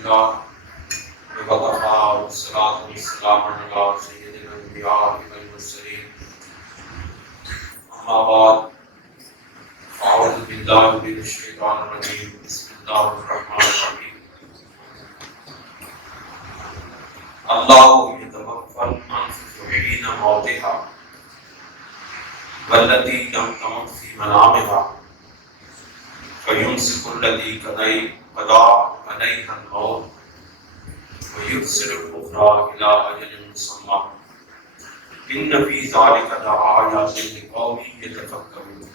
لله وكفى والصلاة والسلام على سيد الأنبياء والمرسلين أما بعد أعوذ بالله من الشيطان الرجيم بسم الله الرحمن الرحيم الله يتوفى الأنفس حين موتها والتي لم تمت في منامها فيمسك التي قضى عليها الموت ويرسل الأخرى إلى أجل مسمى إن في ذلك لآيات لقوم يتفكرون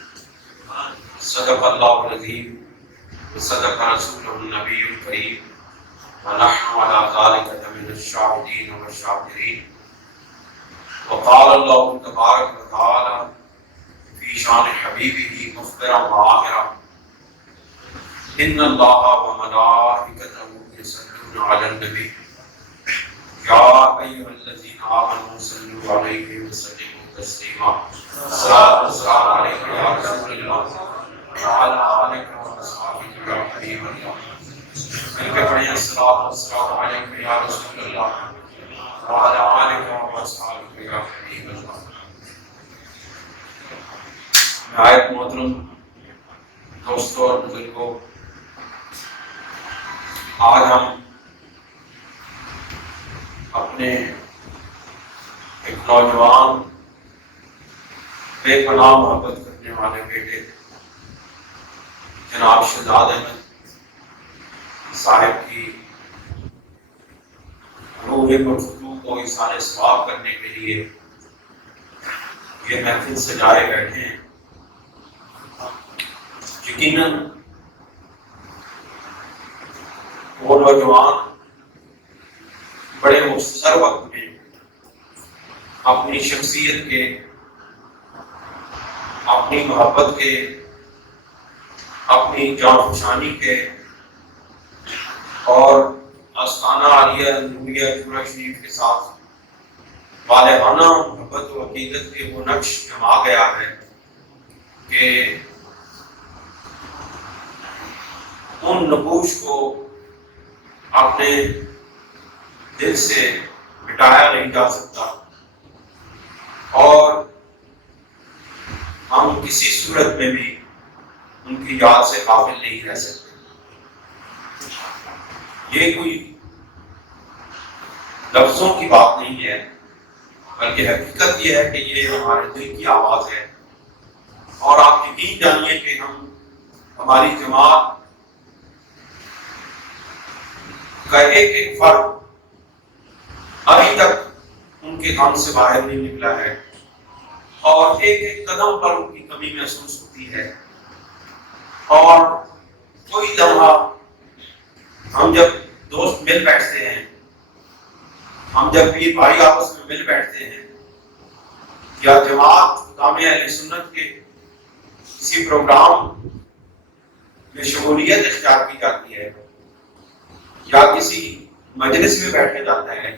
صدق الله العظيم وصدق رسوله النبي الكريم ونحن على ذلك من الشاهدين والشاكرين وقال الله تبارك وتعالى في شان حبيبه مخبرا وآخرا إن الله وملائكته يصلون على النبي يا أيها الذين آمنوا صلوا عليه وسلموا تسليما صلاة والسلام عليك يا رسول الله وعلى آلك وأصحابك يا حبيب الله الصلاة والسلام عليك يا رسول الله وعلى آلك وأصحابك يا حبيب الله. نہایت محترم دوستوں اور بزرگوں، آج ہم اپنے ایک نوجوان بے پناہ محبت کرنے والے بیٹے جناب شہزاد احمد صاحب کی روح گفتگو کو اثار ثواب کرنے کے لیے یہ محفل سجائے بیٹھے ہیں. یقیناً وہ نوجوان بڑے مختصر وقت میں اپنی شخصیت کے، اپنی محبت کے، اپنی جان فشانی کے اور آستانہ عالیہ نوریہ جمعہ شریف کے ساتھ والہانہ محبت و عقیدت کے وہ نقش جما گیا ہے کہ ان نقوش کو اپنے دل سے مٹایا نہیں جا سکتا اور ہم کسی صورت میں بھی ان کی یاد سے غافل نہیں رہ سکتے. یہ کوئی لفظوں کی بات نہیں ہے بلکہ حقیقت یہ ہے کہ یہ ہمارے دل کی آواز ہے اور آپ یقین جانیے کہ ہماری جماعت کا ایک ایک فرد ابھی تک ان کے کام سے باہر نہیں نکلا ہے اور ایک ایک قدم پر ان کی کمی محسوس ہوتی ہے. اور کوئی لمحہ ہم جب دوست مل بیٹھتے ہیں، ہم جب بھی بھائی آپس میں مل بیٹھتے ہیں یا جماعت جامعہ اہل سنت کے کسی پروگرام میں شمولیت اختیار کی جاتی ہے یا کسی مجلس میں بیٹھا جاتا ہے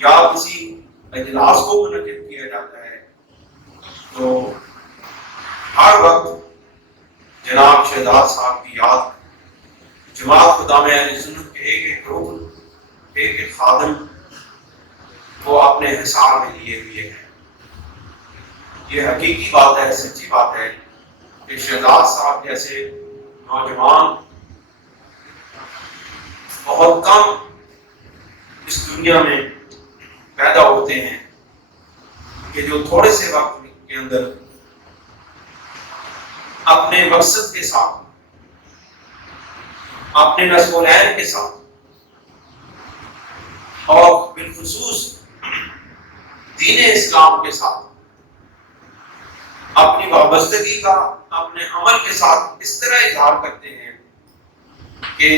یا کسی اجلاس کو منعقد کیا جاتا ہے، تو ہر وقت جناب شہزاد صاحب کی یاد جماعت جامعہ اہل سنت کے ایک ایک رکن، ایک ایک خادم کو اپنے حصار میں لیے ہوئے ہیں. یہ حقیقی بات ہے، سچی بات ہے کہ شہزاد صاحب جیسے نوجوان بہت کم اس دنیا میں پیدا ہوتے ہیں کہ جو تھوڑے سے وقت کے اندر اپنے مقصد کے ساتھ، اپنے نصب العین کے ساتھ اور بالخصوص دین اسلام کے ساتھ اپنی وابستگی کا اپنے عمل کے ساتھ اس طرح اظہار کرتے ہیں کہ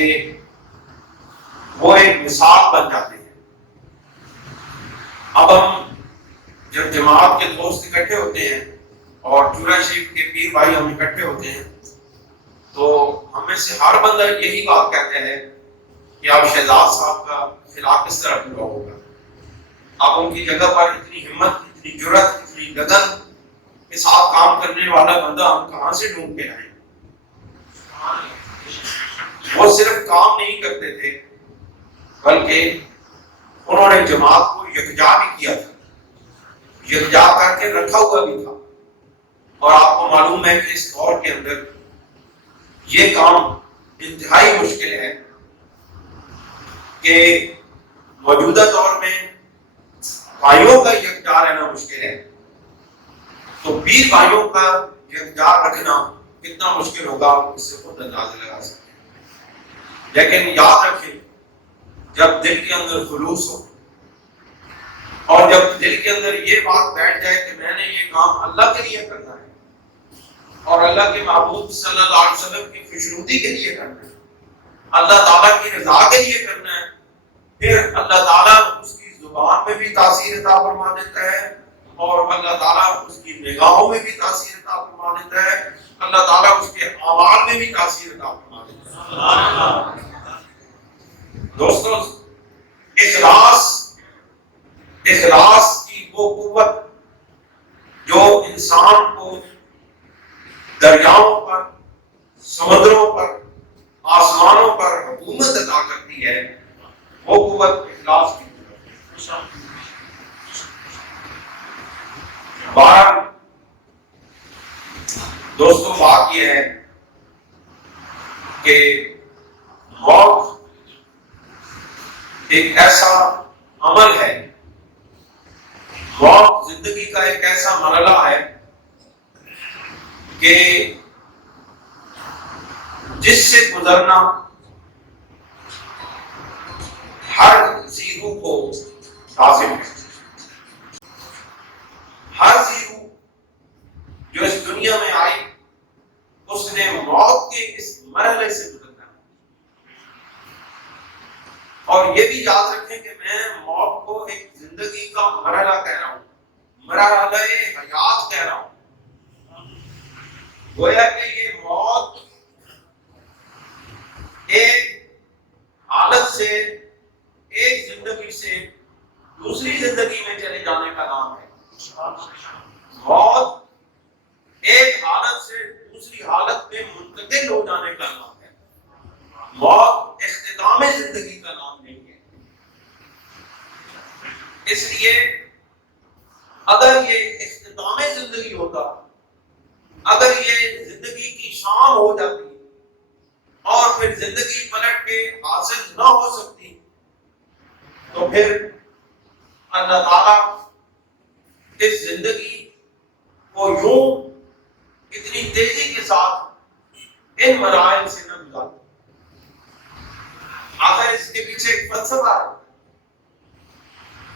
وہ ایک مثال بن جاتے ہیں. اب ہم جب جماعت کے دوست اکٹھے ہوتے ہیں اور چورا شریف کے پیر بھائی ہم اکٹھے ہوتے ہیں تو ہمیں سے ہر بندہ یہی بات کہتے ہیں کہ اب شہزاد صاحب کا خلاف کس طرح پورا ہوگا. اب ان کی جگہ پر اتنی ہمت، اتنی جرأت، اتنی لگن کے ساتھ کام کرنے والا بندہ ہم کہاں سے ڈھونڈ کے لائیں. وہ صرف کام نہیں کرتے تھے بلکہ انہوں نے جماعت کو یکجا بھی کیا تھا، یکجا کر کے رکھا ہوا بھی تھا۔ اور آپ کو معلوم ہے کہ اس دور کے اندر یہ کام انتہائی مشکل ہے کہ موجودہ دور میں بھائیوں کا یکجا رہنا مشکل ہے، تو 20 بھائیوں کا یکجا رکھنا کتنا مشکل ہوگا اس سے خود اندازہ لگا سکتے ہیں۔ لیکن یاد رکھیں، جب دل کے اندر خلوص ہو اور جب دل کے اندر یہ بات بیٹھ جائے کہ میں نے یہ کام اللہ کے لیے کرنا ہے اور اللہ کے محبوب صلی اللہ علیہ وسلم کی خوشنودی کے لیے کرنا ہے، اللہ تعالیٰ کی رضا کے لیے کرنا ہے، پھر اللہ تعالیٰ اس کی زبان میں بھی تاثیر عطا فرما دیتا ہے اور اللہ تعالیٰ اس کی نگاہوں میں بھی تاثیر عطا فرما دیتا ہے، اللہ تعالیٰ اس کے اعمال میں بھی تاثیر عطا فرما دیتا ہے۔ دوستو، اخلاص کی وہ قوت جو انسان کو دریاؤں پر، سمندروں پر، آسمانوں پر حکومت عطا کرتی ہے، وہ قوت اخلاص کی قوت۔ بہرحال دوستو، بات یہ ہے کہ موت ایک ایسا عمل ہے، موت زندگی کا ایک ایسا مرحلہ ہے کہ جس سے گزرنا ہر ذی روح کو لازم ہے۔ ہر ذی روح جو اس دنیا میں آئی، اس نے موت کے اس مرحلے سے گزرنا ہے۔ اور یہ بھی یاد رکھیں کہ میں موت کو ایک زندگی کا مرحلہ کہہ رہا ہوں، مرحلہ حیات کہہ رہا ہوں۔ گویا کہ یہ موت ایک حالت سے، ایک زندگی سے دوسری زندگی میں چلے جانے کا نام ہے۔ موت ایک حالت سے دوسری حالت میں منتقل ہو جانے کا نام ہے۔ موت اختتام زندگی کا نام نہیں ہے۔ اس لیے اگر یہ اختتام زندگی ہوتا، اگر یہ زندگی کی شام ہو جاتی اور پھر زندگی پلٹ کے حاصل نہ ہو سکتی، تو پھر اللہ تعالیٰ اس زندگی کو یوں اتنی تیزی کے ساتھ ان مراحل سے نہ گزارتا۔ آخر اس کے پیچھے ایک فلسفہ ہے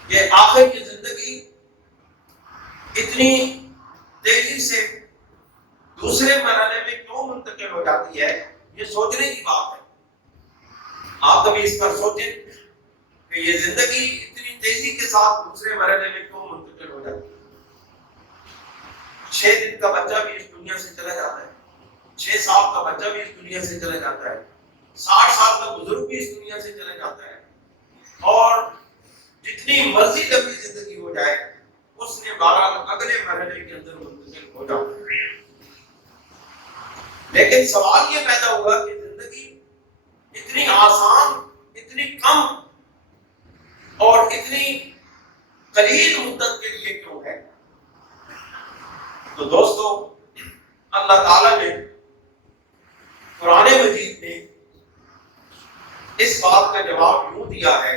کہ آخر کی زندگی اتنی تیزی سے دوسرے مرحلے میں کیوں منتقل ہو جاتی ہے، یہ سوچنے کی بات ہے۔ آپ کبھی اس پر سوچیں کہ یہ زندگی اتنی تیزی کے ساتھ دوسرے مرحلے میں کیوں منتقل ہو جاتی ہے۔ 6 دن کا بچہ بھی اس دنیا سے چلا جاتا ہے، 6 سال کا بچہ بھی اس دنیا سے چلا جاتا ہے، 60 سال کا بزرگ بھی اس دنیا سے چلا جاتا ہے، اور جتنی مرضی لمبی زندگی ہو جائے اس نے بہرحال اگلے مرحلے کے اندر منتقل ہو جاتا ہے۔ لیکن سوال یہ پیدا ہوا کہ زندگی اتنی آسان، اتنی کم اور اتنی قلیل مدت کے لیے کیوں ہے؟ تو دوستو، اللہ تعالیٰ نے قرآن مجید میں اس بات کا جواب یوں دیا ہے۔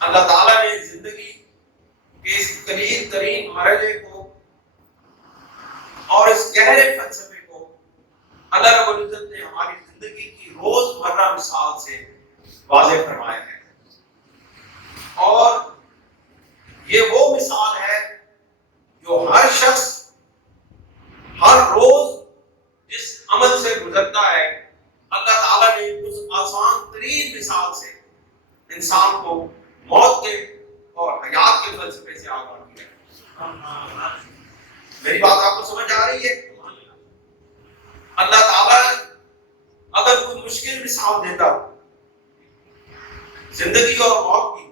اللہ تعالیٰ نے زندگی کے اس قلیل ترین مرحلے کو اور اس گہرے فلسفے کو اللہ رب العزت نے ہماری زندگی کی روزمرہ مثال سے واضح فرمایا ہے، اور یہ وہ مثال ہے جو ہر شخص ہر روز جس عمل سے گزرتا ہے، اللہ تعالیٰ نے اس آسان ترین مثال سے انسان کو موت کے اور حیات کے فلسفے سے آگاہ کیا۔ میری بات آپ کو سمجھ آ رہی ہے؟ اللہ تعالیٰ اگر کوئی مشکل مثال دیتا زندگی اور موت کی،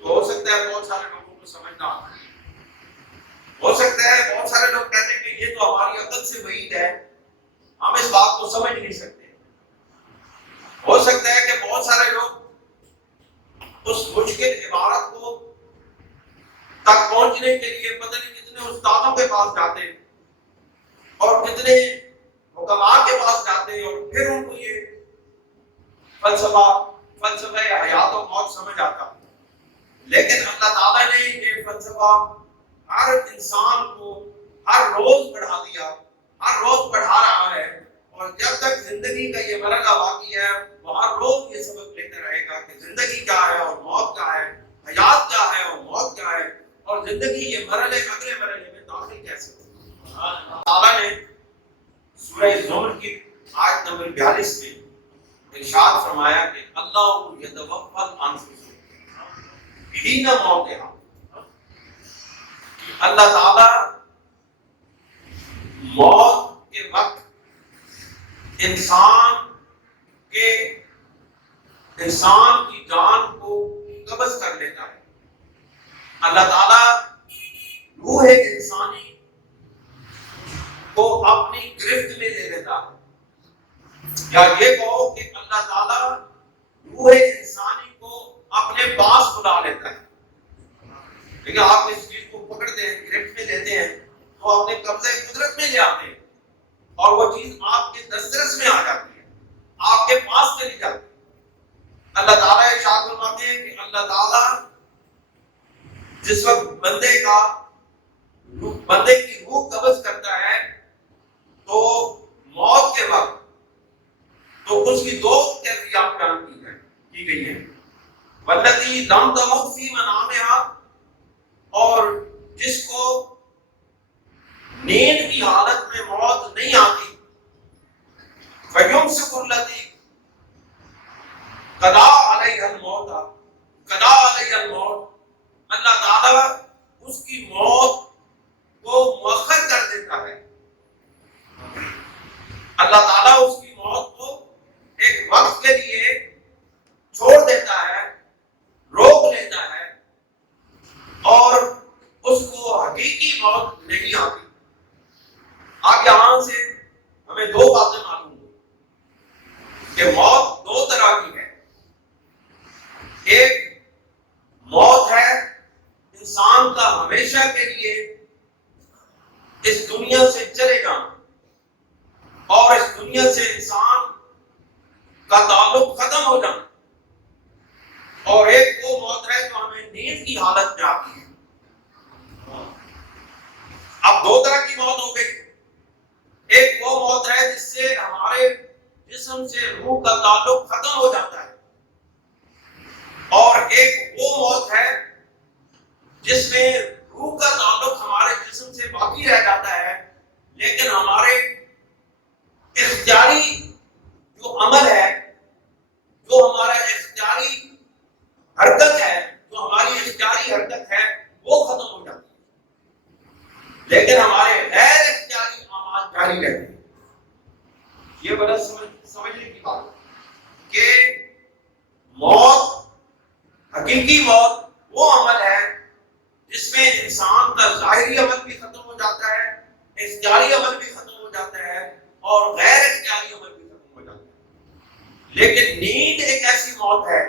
تو ہو سکتا ہے بہت سارے لوگوں کو سمجھ نہ آتا، ہو سکتا ہے بہت سارے لوگ کہتے ہیں کہ یہ تو ہماری عقل سے بعید ہے، ہم اس بات کو سمجھ نہیں سکتے۔ ہو سکتا ہے کہ بہت سارے لوگ تک پہنچنے کے لیے پتہ نہیں کتنے استادوں کے پاس جاتے اور کتنے حکماء کے پاس جاتے اور پھر ان کو یہ فلسفہ حیات و موت سمجھ آتا. لیکن اللہ تعالیٰ نے یہ فلسفہ ہر انسان کو ہر روز پڑھا دیا، ہر روز پڑھا رہا ہے، اور جب تک زندگی کا یہ مرحلہ باقی ہے وہ ہر روز یہ سبق لیتا رہے گا کہ زندگی کیا ہے اور موت کیا ہے، حیات کیا ہے اور موت کیا ہے، اور زندگی یہ مرحلے اگلے مرحلے میں داخل کیسے ہوگی. اللہ تعالیٰ نے سورہ زمر کی آیت نمبر 42 میں ارشاد فرمایا کہ اللہ یتوفی الانفس حین موتہا، اللہ تعالیٰ موت کے وقت انسان کی جان کو قبض کر لیتا ہے. اللہ تعالیٰ روح انسانی کو اپنی گرفت میں لے لیتا ہے، یا یہ کہو کہ اللہ تعالیٰ روح انسانی کو اپنے پاس بلا لیتا ہے. لیکن آپ اس چیز کو پکڑتے ہیں، گرفت میں لیتے ہیں تو اپنے قبضے قدرت میں لے آتے ہیں اور وہ چیز آپ کے دسترس میں آ جاتی ہے، آپ کے پاس چلی جاتی ہے. اللہ تعالیٰ ارشاد فرماتے ہیں کہ اللہ تعالیٰ جس وقت بندے کی روح قبض کرتا ہے تو موت کے وقت تو اس کی دو کیفیات بیان کی گئی ہیں. والذی لم تمت فی منامہا، اور جس کو نیند کی حالت میں موت نہیں آتی، فیمسک الذی قضا علیہ الموت، اللہ تعالیٰ اس کی موت کو مؤخر کر دیتا ہے. اللہ تعالیٰ اس کی موت کو ایک وقت کے لیے چھوڑ دیتا ہے، روک لیتا ہے، اور اس کو حقیقی موت نہیں آتی. اب یہاں سے ہمیں دو باتیں معلوم ہوئی کہ موت دو طرح کی ہے. ایک موت ہے انسان کا ہمیشہ کے لیے اس دنیا سے چلے جانا اور اس دنیا سے انسان کا تعلق ختم ہو جانا، اور ایک وہ موت ہے جو ہمیں نیند کی حالت میں آتی ہے. اب دو طرح کی موت ہو گئی. ایک وہ موت ہے جس سے ہمارے جسم سے روح کا تعلق ختم ہو جاتا ہے، اور ایک وہ موت ہے جس میں روح کا تعلق ہمارے جسم سے باقی رہ جاتا ہے، لیکن ہمارے اختیاری جو عمل ہے، جو ہمارا اختیاری حرکت ہے، جو ہماری اختیاری حرکت ہے وہ ختم ہو جاتی ہے، لیکن ہمارے غیر اختیاری اعمال جاری رہتے ہیں. یہ بڑا سمجھنے کی بات ہے کہ موت، حقیقی موت وہ عمل ہے جس میں انسان کا ظاہری عمل بھی ختم ہو جاتا ہے، اختیاری عمل بھی ختم ہو جاتا ہے، اور غیر اختیاری عمل بھی ختم ہو جاتا ہے. لیکن نیند ایک ایسی موت ہے،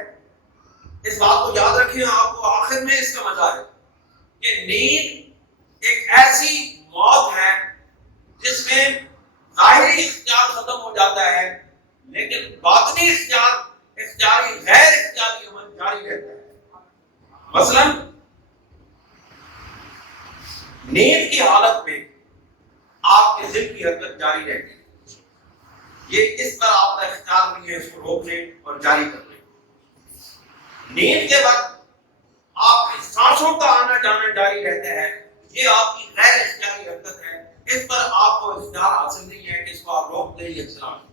اس بات کو یاد رکھیں، آپ کو آخر میں اس کا مزہ ہے کہ نیند ایک ایسی موت ہے جس میں ظاہری اختیار ختم ہو جاتا ہے، لیکن باطنی اختیاری غیر اختیاری عمل جاری رہتا ہے. مثلا نیند کی حالت میں آپ کے دل کی حرکت جاری رہتی ہے، یہ اس پر آپ کا اختیار نہیں ہے اس کو روک لیں اور جاری کر لیں. نیند کے وقت آپ کی سانسوں کا آنا جانا جاری رہتا ہے، یہ آپ کی غیر اختیاری حرکت ہے، اس پر آپ کو اختیار حاصل نہیں ہے کہ اس کو آپ روک دیں یا چلا لیں.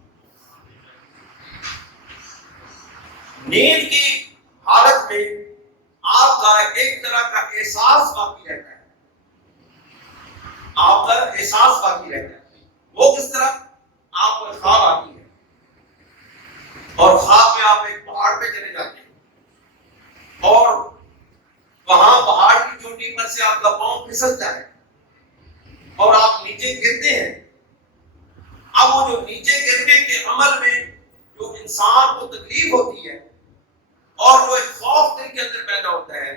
نیند کی حالت میں آپ کا ایک طرح کا احساس باقی رہتا ہے، آپ کا احساس باقی رہتا ہے. وہ کس طرح؟ آپ کو خواب آتی ہے اور خواب میں آپ ایک پہاڑ پہ چلے جاتے ہیں اور وہاں پہاڑ کی چوٹی پر سے آپ کا پاؤں پھسلتا ہے اور آپ نیچے گرتے ہیں. اب وہ جو نیچے گرنے کے عمل میں جو انسان کو تکلیف ہوتی ہے اور جو ایک خوف دل کے اندر پیدا ہوتا ہے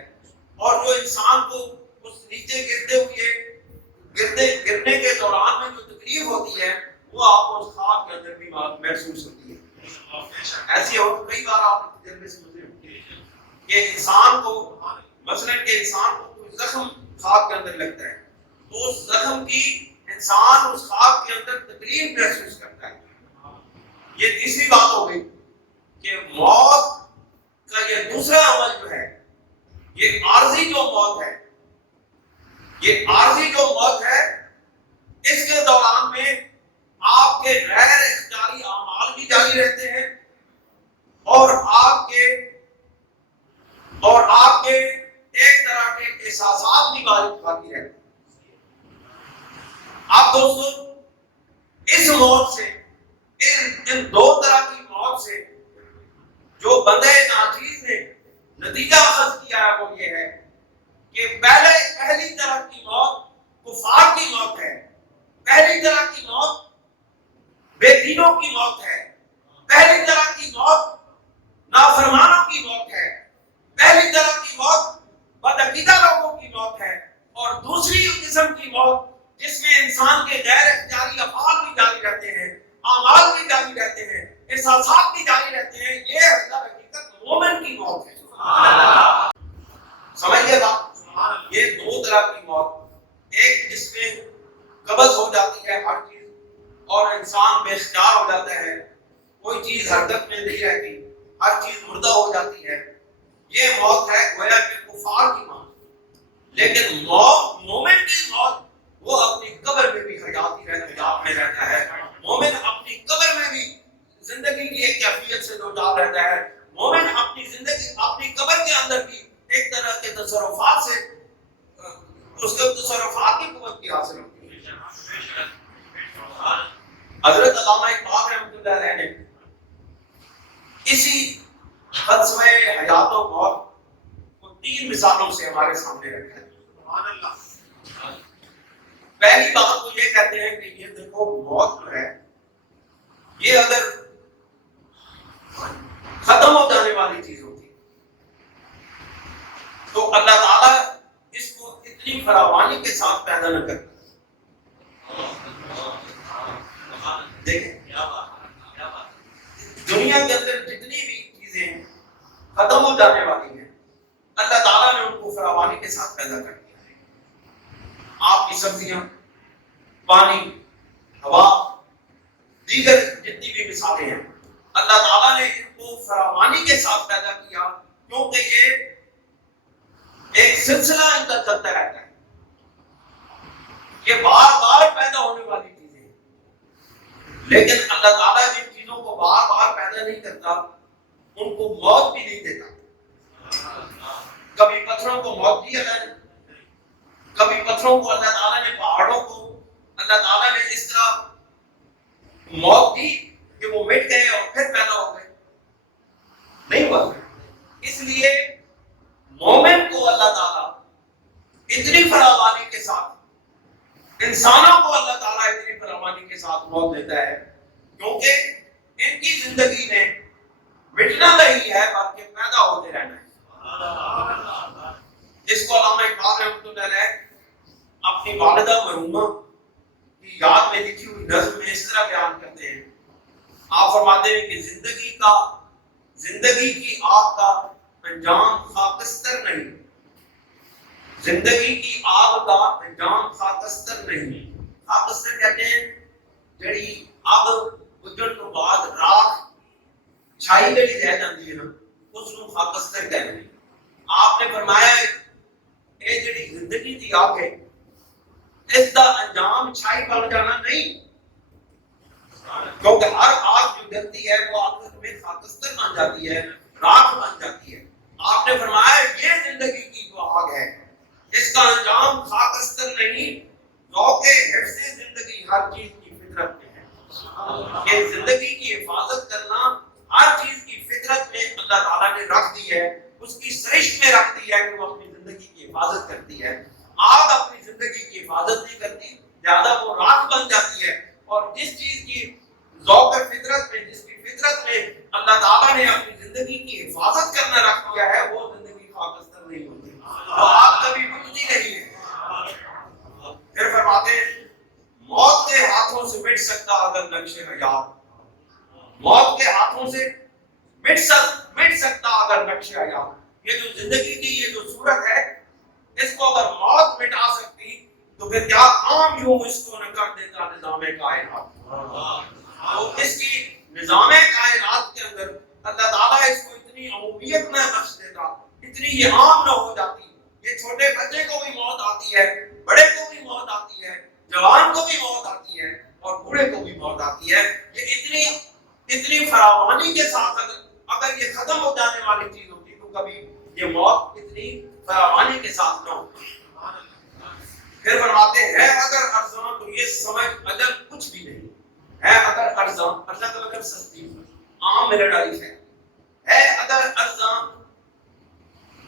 اور جو انسان کو اس نیچے گرنے کے دوران میں جو تکلیف ہوتی ہے وہ آپ کو اس خاک کے اندر بھی محسوس ہوتی ہے. ایسی ہو کئی بار آپ دل میں سمجھتے ہو کہ انسان کو مثلاً کہ انسان کو کوئی زخم خاک کے اندر لگتا ہے تو اس زخم کی انسان اس خاک کے اندر تکلیف محسوس کرتا ہے. یہ تیسری بات ہو گئی کہ موت کا یہ دوسرا عمل جو ہے یہ عارضی جو موت ہے، یہ عارضی جو موت ہے اس کے دوران میں آپ کے غیر اختیاری اعمال بھی جاری رہتے ہیں اور آپ کے ایک طرح کے احساسات بھی باقی رہتے ہیں. آپ دوستو اس موت سے ان دو طرح کی موت سے جو بندے ناچیز نے نتیجہ اخذ کیا ہے وہ یہ ہے کہ پہلی طرح کی موت کفار کی موت ہے، پہلی طرح کی موت بے دینوں کی موت ہے، پہلی طرح کی موت نافرمانوں کی موت ہے، پہلی طرح کی موت بدعقیدہ لوگوں کی موت ہے، اور دوسری قسم کی موت جس میں انسان کے غیر اختیاری افعال بھی جاری رہتے ہیں، اعمال بھی جاری رہتے ہیں، احساسات بھی جاری رہتے ہیں، یہ حقیقت مومن کی موت ہے. سمجھئے بات؟ یہ دو طرح کی موت، ایک جس میں قبض ہو جاتی ہے ہر چیز اور انسان بے اختیار ہو جاتا ہے، کوئی چیز حرکت میں نہیں رہتی، ہر چیز مردہ ہو جاتی ہے، یہ موت ہے گویا کہ کفار کی موت. لیکن مومن کی موت وہ اپنی قبر میں بھی حیات میں رہتا ہے، مومن اپنی قبر میں بھی زندگی کی ایک کیفیت سے دوچار رہتا ہے، مومن اپنی زندگی اپنی قبر کے اندر بھی ایک طرح کے تصرفات سے اس کے تصرفات کی قوت بھی حاصل ہوتی ہے. حضرت علامہ اقبال رحمۃ اللہ علیہ نے اسی فلسفہ حیات و موت کو 3 مثالوں سے ہمارے سامنے رکھا ہے. سبحان اللہ. پہلی بات تو یہ کہتے ہیں کہ یہ دیکھو موت جو ہے یہ اگر ختم ہو جانے والی چیز ہوتی تو اللہ تعالیٰ اس کو اتنی فراوانی کے ساتھ پیدا نہ کرتا. دیکھیں دنیا کے اندر جتنی بھی چیزیں ختم ہو جانے والی ہیں اللہ تعالیٰ نے ان کو فراوانی کے ساتھ پیدا کر دیا ہے. آپ کی سبزیاں، پانی، ہوا، دیگر جتنی بھی مثالیں ہیں اللہ تعالیٰ نے ان کو فراوانی کے ساتھ پیدا کیا کیونکہ یہ ایک سلسلہ ان کا چلتا رہتا ہے. یہ بار بار پیدا ہونے والی چیزیں ہیں لیکن اللہ تعالیٰ جن چیزوں کو بار بار پیدا نہیں کرتا ان کو موت بھی نہیں دیتا. کبھی پتھروں کو موت دی اللہ نے، کبھی پتھروں کو اللہ تعالیٰ نے، پہاڑوں کو اللہ تعالیٰ نے اس طرح موت دی کہ وہ مٹ گئے اور پھر پیدا ہو گئے. نہیں ہوا. اس لیے مومن کو اللہ تعالیٰ اتنی فراوانی کے ساتھ، انسانوں کو اللہ تعالیٰ اتنی فراوانی کے ساتھ موت دیتا ہے کیونکہ ان کی زندگی میں مٹنا نہیں ہے بلکہ پیدا ہوتے رہنا ہے. اس کو علامہ اقبال رحمۃ اللہ علیہ اپنی والدہ مرحومہ کی یاد میں لکھی ہوئی نظم میں اس طرح بیان کرتے ہیں. آپ فرماتے ہیں کہ زندگی کی آگ کا انجام خاکستر نہیں، زندگی کی آگ کا انجام خاکستر نہیں. خاکستر کہتے ہیں جڑی آگ بجھن تو بعد راکھ چھائی جڑی رہ جاتی ہے نا اس کو خاکستر کہتے ہیں. آپ نے فرمایا اے جڑی زندگی دی آگ ہے اس دا انجام چھائی بن جانا نہیں، کیونکہ ہر آگ جو جلتی ہے وہ آخر میں خاکستر بن جاتی ہے، راکھ بن جاتی ہے. آپ نے فرمایا یہ زندگی کی جو آگ ہے اس کا انجام خاکستر نہیں، ذوق حفظ زندگی ہر چیز کی فطرت میں ہے. کہ زندگی کی حفاظت کرنا ہر چیز کی فطرت میں اللہ تعالیٰ نے رکھ دی ہے، اس کی سرشت میں رکھ دی ہے کہ وہ اپنی زندگی کی حفاظت کرتی ہے. آگ اپنی زندگی کی حفاظت نہیں کرتی لہذا وہ راکھ بن جاتی ہے. اور جس چیز کی ذوق فطرت میں، جس کی فطرت میں اللہ تعالیٰ نے اپنی زندگی کی حفاظت کرنا رکھ دیا ہے وہ زندگی خاکستر نہیں ہوتی، وہ آگ کبھی بجھتی نہیں ہے. سکتا اگر نقش حیات، موت کے ہاتھوں سے مٹ سکتا اگر نقش حیات۔ یہ جو زندگی کی یہ جو صورت ہے، اس کو اگر موت مٹا سکتی تو پھر کیا عام یوں اس کو نہ کر دیتا نظام کائنات۔ تو اس کی نظام کائنات کے اندر اللہ تعالیٰ اس کو اتنی عمومیت میں بخش دیتا، اتنی یہ عام نہ ہو جاتی، یہ چھوٹے بچے کو بھی موت آتی ہے، بڑے کو بھی موت آتی ہے، جوان کو بھی موت آتی ہے اور بوڑھے کو بھی موت آتی ہے۔ یہ اتنی فراوانی کے ساتھ اگر یہ ختم ہو جانے والی چیز ہوتی تو کبھی یہ موت اتنی فراوانی کے ساتھ نہ ہوتی۔ پھر فرماتے ہیں اگر ارزاں تو یہ سمجھ اجل کچھ بھی نہیں ہے، اگر ارزاں کا مطلب سستی عام ملٹ والی ہے اگر ارزاں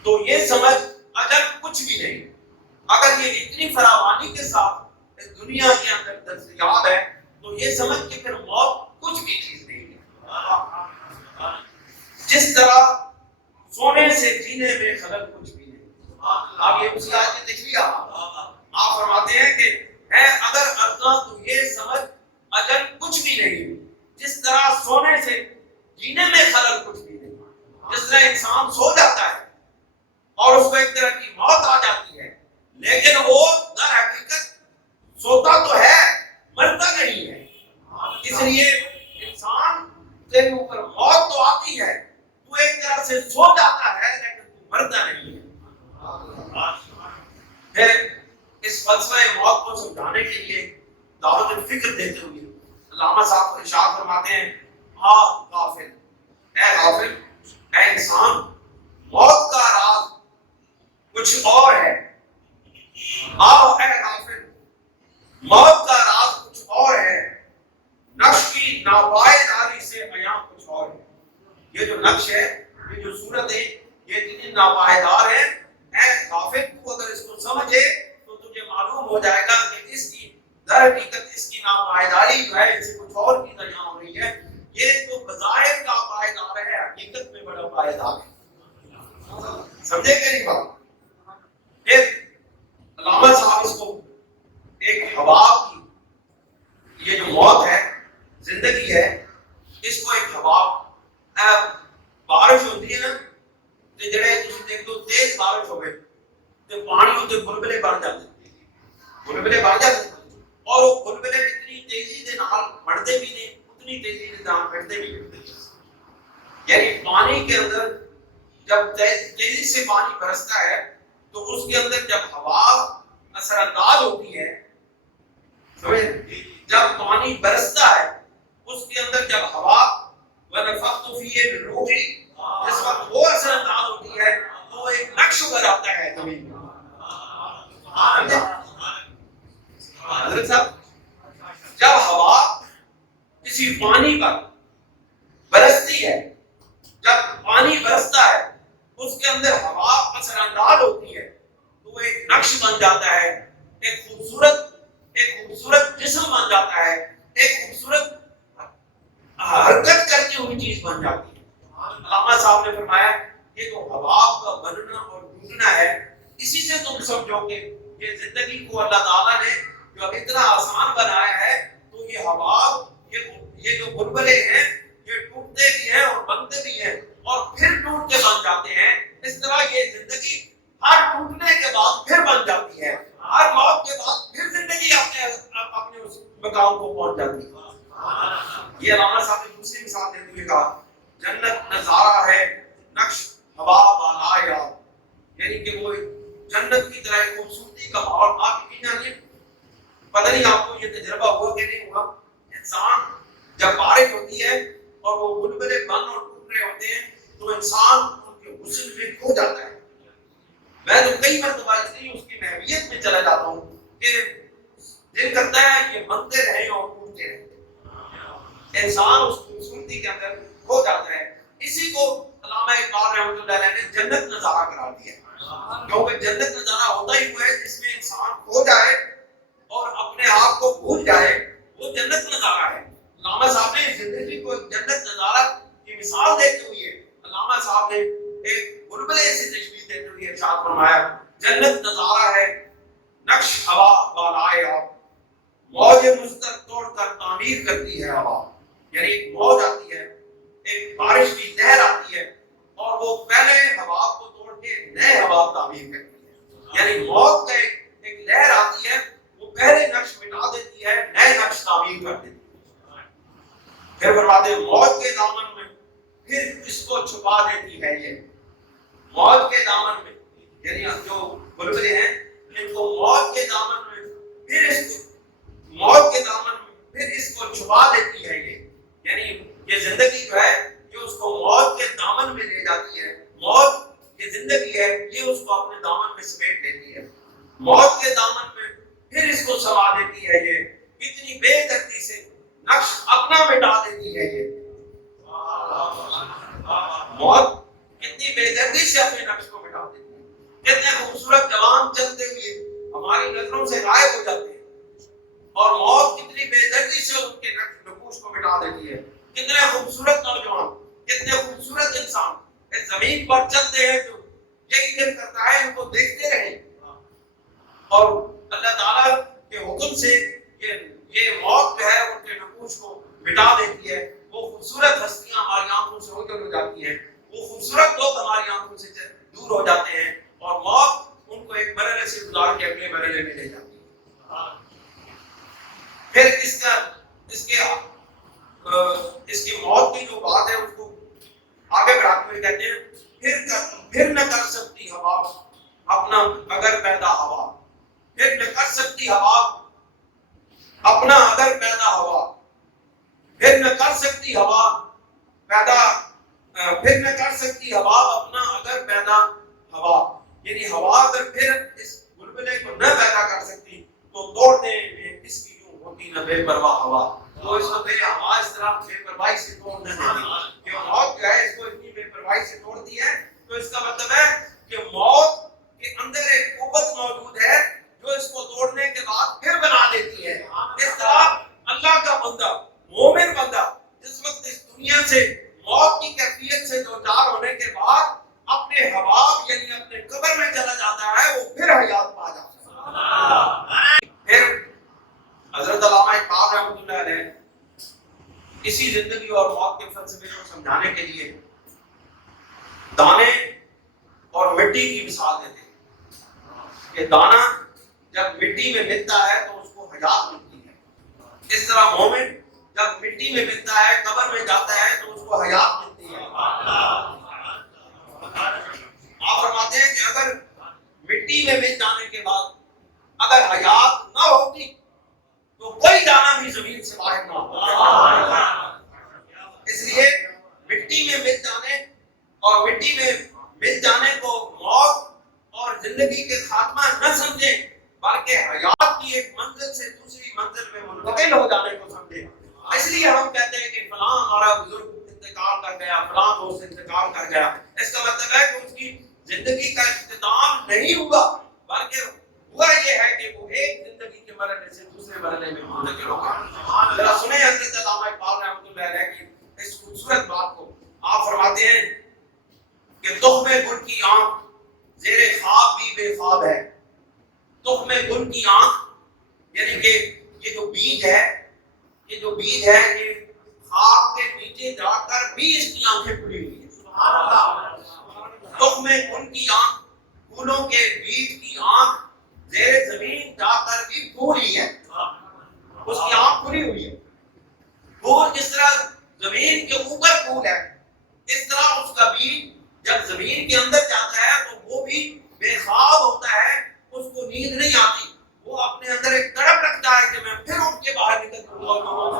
تو یہ سمجھ اجل کچھ بھی نہیں۔ اگر یہ اتنی فراوانی کے ساتھ اس دنیا کے اندر دستیاب ہے تو یہ سمجھ کہ پھر موت کچھ بھی چیز نہیں ہے۔ جس طرح سونے سے جینے میں خلل کچھ بھی نہیں۔ آپ یہ اسی آیت میں دیکھ لیا، آپ فرماتے ہیں کہ ہے اگر ارزاں تو یہ سمجھ اجل کچھ بھی نہیں، جس طرح سونے سے جینے میں خلل کچھ بھی نہیں۔ جس طرح انسان سو جاتا ہے اور اس کو ایک طرح کی موت آ جاتی ہے، لیکن وہ در حقیقت سوتا تو ہے، مرتا نہیں ہے۔ اس لیے انسان کے اوپر موت تو آتی ہے، تو ایک طرح سے سو جاتا ہے لیکن تو مرتا نہیں ہے۔ پھر اس فلسفہ موت کو سمجھانے کے لیے دعوت فکر دیتے ہوئے علامہ صاحب ارشاد فرماتے ہیں، غافل، اے غافل، اے انسان، موت کا راز کچھ اور ہے۔ اے غافل، موت کا راز کچھ اور ہے، نقش کی ناپائیداری سے عیاں کچھ اور ہے۔ یہ جو نقش ہے، یہ جو صورت ہے، یہ اتنی ناپائیدار ہے۔ اے غافل، تو اگر اس کو سمجھے تو تجھے معلوم ہو جائے گا کہ اس کی در حقیقت اس کی ناپائیداری جو ہے، اس سے کچھ اور چیز عیاں ہو رہی ہے۔ یہ جو بظاہر ناپائیدار ہے، حقیقت میں بڑا پائیدار ہے۔ سمجھے کہ نہیں بات؟ پھر علامہ صاحب اس کو ایک ہوا کی، یہ جو موت ہے، زندگی ہے، اس کو ایک ہوا، بارش ہوتی ہے نا، تو جڑے تسی دیکھ دو تیز بارش ہوئے تو پانی ہوتے بلبلے بن جاتے، بلبلے بن جاتے، اور وہ بلبلے اتنی تیزی دے نال بڑھتے بھی نہیں، اتنی تیزی دے نال بڑھتے بھی نہیں۔ یعنی پانی کے اندر جب تیزی سے پانی برستا ہے تو اس کے اندر جب ہوا اثر انداز ہوتی ہے، جب پانی برستا ہے اس کے اندر جب ہوا ونفخت فیہ من روحی، جس وقت وہ اثر انداز ہوتی ہے تو ایک نقش ابھر آتا ہے زمین میں۔ حضرت صاحب، جب ہوا کسی پانی پر برستی ہے، جب پانی برستا ہے اس کے اندر ہوا اثر انداز ہوتی ہے تو وہ ایک نقش بن جاتا ہے، ایک خوبصورت جسم بن جاتا ہے، ایک خوبصورت حرکت کرتی ہوئی چیز بن جاتی ہے۔ علامہ صاحب نے فرمایا یہ جو ہوا کا بننا اور ٹوٹنا ہے، اسی سے تم سمجھو کہ یہ زندگی کو اللہ تعالیٰ نے جو اتنا آسان بنایا ہے، تو یہ ہوا، یہ جو بلبلے ہیں، یہ ٹوٹتے بھی ہیں اور بنتے بھی ہیں اور پھر ٹوٹ کے بن جاتے ہیں۔ اس طرح یہ زندگی ہر ٹوٹنے کے بعد پھر بن جاتی ہے، ہر موت کے بعد پھر زندگی اپنے اس مقام کو پہنچ جاتی ہے۔ یہ علامہ صاحب نے دوسری مثال دیتے ہوئے کہا، جنت نظارہ ہے نقش ہوا بالا یار، یعنی کہ وہ جنت کی طرح خوبصورتی کا ماحول۔ آپ یقین جانیے، پتہ نہیں آپ کو یہ تجربہ ہوا کہ نہیں ہوا، انسان جب بارش ہوتی ہے اور وہ بلبلے بن اور ٹوٹ رہے ہوتے ہیں تو انسان ان کے حسن میں کھو جاتا ہے۔ میں تو کئی مرتبہ اس لیے اس کی محویت میں چلا جاتا ہوں کہ دل کرتا ہے یہ بنتے رہیں اور ٹوٹتے رہیں۔ انسان اس خوبصورتی کے اندر کھو جاتا ہے۔ اسی کو علامہ اقبال رحمۃ اللہ علیہ نے جنت نظارہ قرار دیا، کیونکہ جنت نظارہ ہوتا ہی وہ ہے جس میں انسان کھو جائے اور اپنے آپ کو بھول جائے، وہ جنت نظارہ ہے۔ علامہ صاحب نے زندگی کو ایک جنت نظارہ کی مثال دیتے ہوئے علامہ صاحب نے ایک بلبلے سے تشبیہ دیتے ہوئے ارشاد فرمایا، جنت نظارہ ہے نقش ہوا بالائے آپ، موج مستر توڑ کر تعمیر کرتی ہے ہوا. یعنی ایک موج آتی ہے، ایک بارش کی لہر آتی ہے اور وہ پہلے ہوا کو توڑ کے نئے ہوا تعمیر کرتی ہے. یعنی موت کا ایک لہر آتی ہے، وہ پہلے نقش مٹا دیتی ہے، نئے نقش تعمیر کر دیتی ہے. پھر فرماتے موت کے دامن میں پھر اس کو چھپا دیتی ہے. یہ موت کے دامن میں یعنی جو بلبلے ہیں ان کو موت کے دامن میں پھر اس کو موت کے دامن میں پھر اس کو چھپا دیتی ہے. یہ یعنی یہ زندگی جو ہے یہ اس کو موت کے دامن میں لے جاتی ہے. موت یہ زندگی ہے، یہ اس کو اپنے دامن میں سمیٹ لیتی ہے. موت کے دامن میں پھر اس کو سما دیتی ہے. یہ کتنی بے دردی سے نقش اپنا مٹا دیتی ہے. یہ موت کتنی بے دردی سے اپنے نقش کو مٹا دیتی ہے. کتنے خوبصورت جوان چلتے ہوئے ہماری نظروں سے غائب ہو جاتے ہیں اور موت کتنی بے دردی سے ان کے نقوش کو مٹا دیتی ہے. کتنے خوبصورت نوجوان، کتنے خوبصورت انسان اس زمین پر چلتے ہیں جو یہی دل کرتا ہے ان کو دیکھتے رہیں اور اللہ تعالیٰ کے حکم سے یہ موت جو ہے ان کے نقوش کو مٹا دیتی ہے. وہ خوبصورت ہستیاں ہماری آنکھوں سے اوجھل ہو جاتی ہیں، وہ خوبصورت لوگ ہماری آنکھوں سے دور ہو جاتے ہیں اور موت ان کو ایک مرحلے سے گزار کے اگلے مرحلے میں لے جاتی ہے. پھر اس کی موت کی جو بات ہے اس کو آگے بڑھاتے ہوئے کہتے ہیں پھر نہ کر سکتی ہوا اپنا اگر پیدا ہوا. پھر نہ کر سکتی ہوا اپنا اگر پیدا ہوا. پھر نہ کر سکتی ہوا پیدا پھر نہ کر سکتی ہوا اپنا اگر پیدا ہوا. یعنی ہوا اگر پھر اس بلبلے کو نہ پیدا کر سکتی تو توڑنے میں اس کی یوں ہوتی نہ بے پرواہ ہوا. تو اس کو میری ہوا اس طرح بے پرواہی سے توڑ نہ دیتی کہ موت جو ہے اس کو اتنی بے پرواہی سے توڑتی ہے. تو اس کا مطلب ہے کہ موت کے اندر ایک قوت موجود ہے جو اس کو توڑنے کے بعد پھر بنا دیتی ہے. اس طرح اللہ کا بندہ، مومن بندہ جس وقت اس دنیا سے موت کی کیفیت سے دوچار ہونے کے بعد اپنے حباب یعنی اپنے قبر میں چلا جاتا ہے، وہ پھر حیات پا جاتا ہے. پھر حضرت علامہ اقبال رحمۃ اللہ علیہ اسی زندگی اور موت کے فلسفے کو سمجھانے کے لیے دانے اور مٹی کی مثال دیتے ہیں کہ دانا جب مٹی میں ملتا ہے تو اس کو حیات ملتی ہے. اس طرح مومن جب مٹی میں ملتا ہے، قبر میں جاتا ہے تو اس کو حیات ملتی ہے. آپ فرماتے ہیں کہ اگر مٹی میں مل جانے کے بعد اگر حیات نہ ہوتی تو کوئی دانہ بھی زمین سے باہر نہ ہوتا. اس لیے مٹی میں مل جانے اور مٹی میں مل جانے کو موت اور زندگی کے خاتمہ نہ سمجھیں بلکہ حیات کی ایک منزل سے دوسری منزل میں منتقل ہو جانے کو سمجھیں. اس لیے ہم کہتے ہیں کہ فلاں ہمارا بزرگ انتقال کر گیا، فلاں دوست انتقال کر گیا. اس کا مطلب ہے کہ اس کی زندگی کا اختتام نہیں ہوا بلکہ ہوا یہ ہے کہ وہ ایک زندگی کے مرحلے سے دوسرے مرحلے میں منتقل ہو گیا. ذرا سنیں حضرت علامہ اقبال رحمۃ اللہ علیہ کی اس خوبصورت بات کو. آپ فرماتے ہیں کہ تخم گل کی آنکھ زیر خواب بھی بے خواب ہے. تخم گل کی آنکھ یعنی کہ یہ جو بیج ہے یہ خواب کے نیچے جا کر بھی اس کی آنکھیں کھلی ہوئی ہیں. سبحان اللہ. تخم گل کی آنکھ، پھولوں کے بیج کی آنکھ زیر زمین جا کر بھی کھلی ہے. اس کی آنکھ کھلی ہوئی ہے. پھول جس طرح زمین کے اوپر پھول ہے اس طرح اس کا بیج جب زمین کے اندر جاتا ہے تو وہ بھی بے خواب ہوتا ہے، اس کو نیند نہیں آتی. وہ اپنے اندر ایک تڑپ رکھتا ہے کہ میں پھر اٹھ کے باہر نکل کر اور لوگوں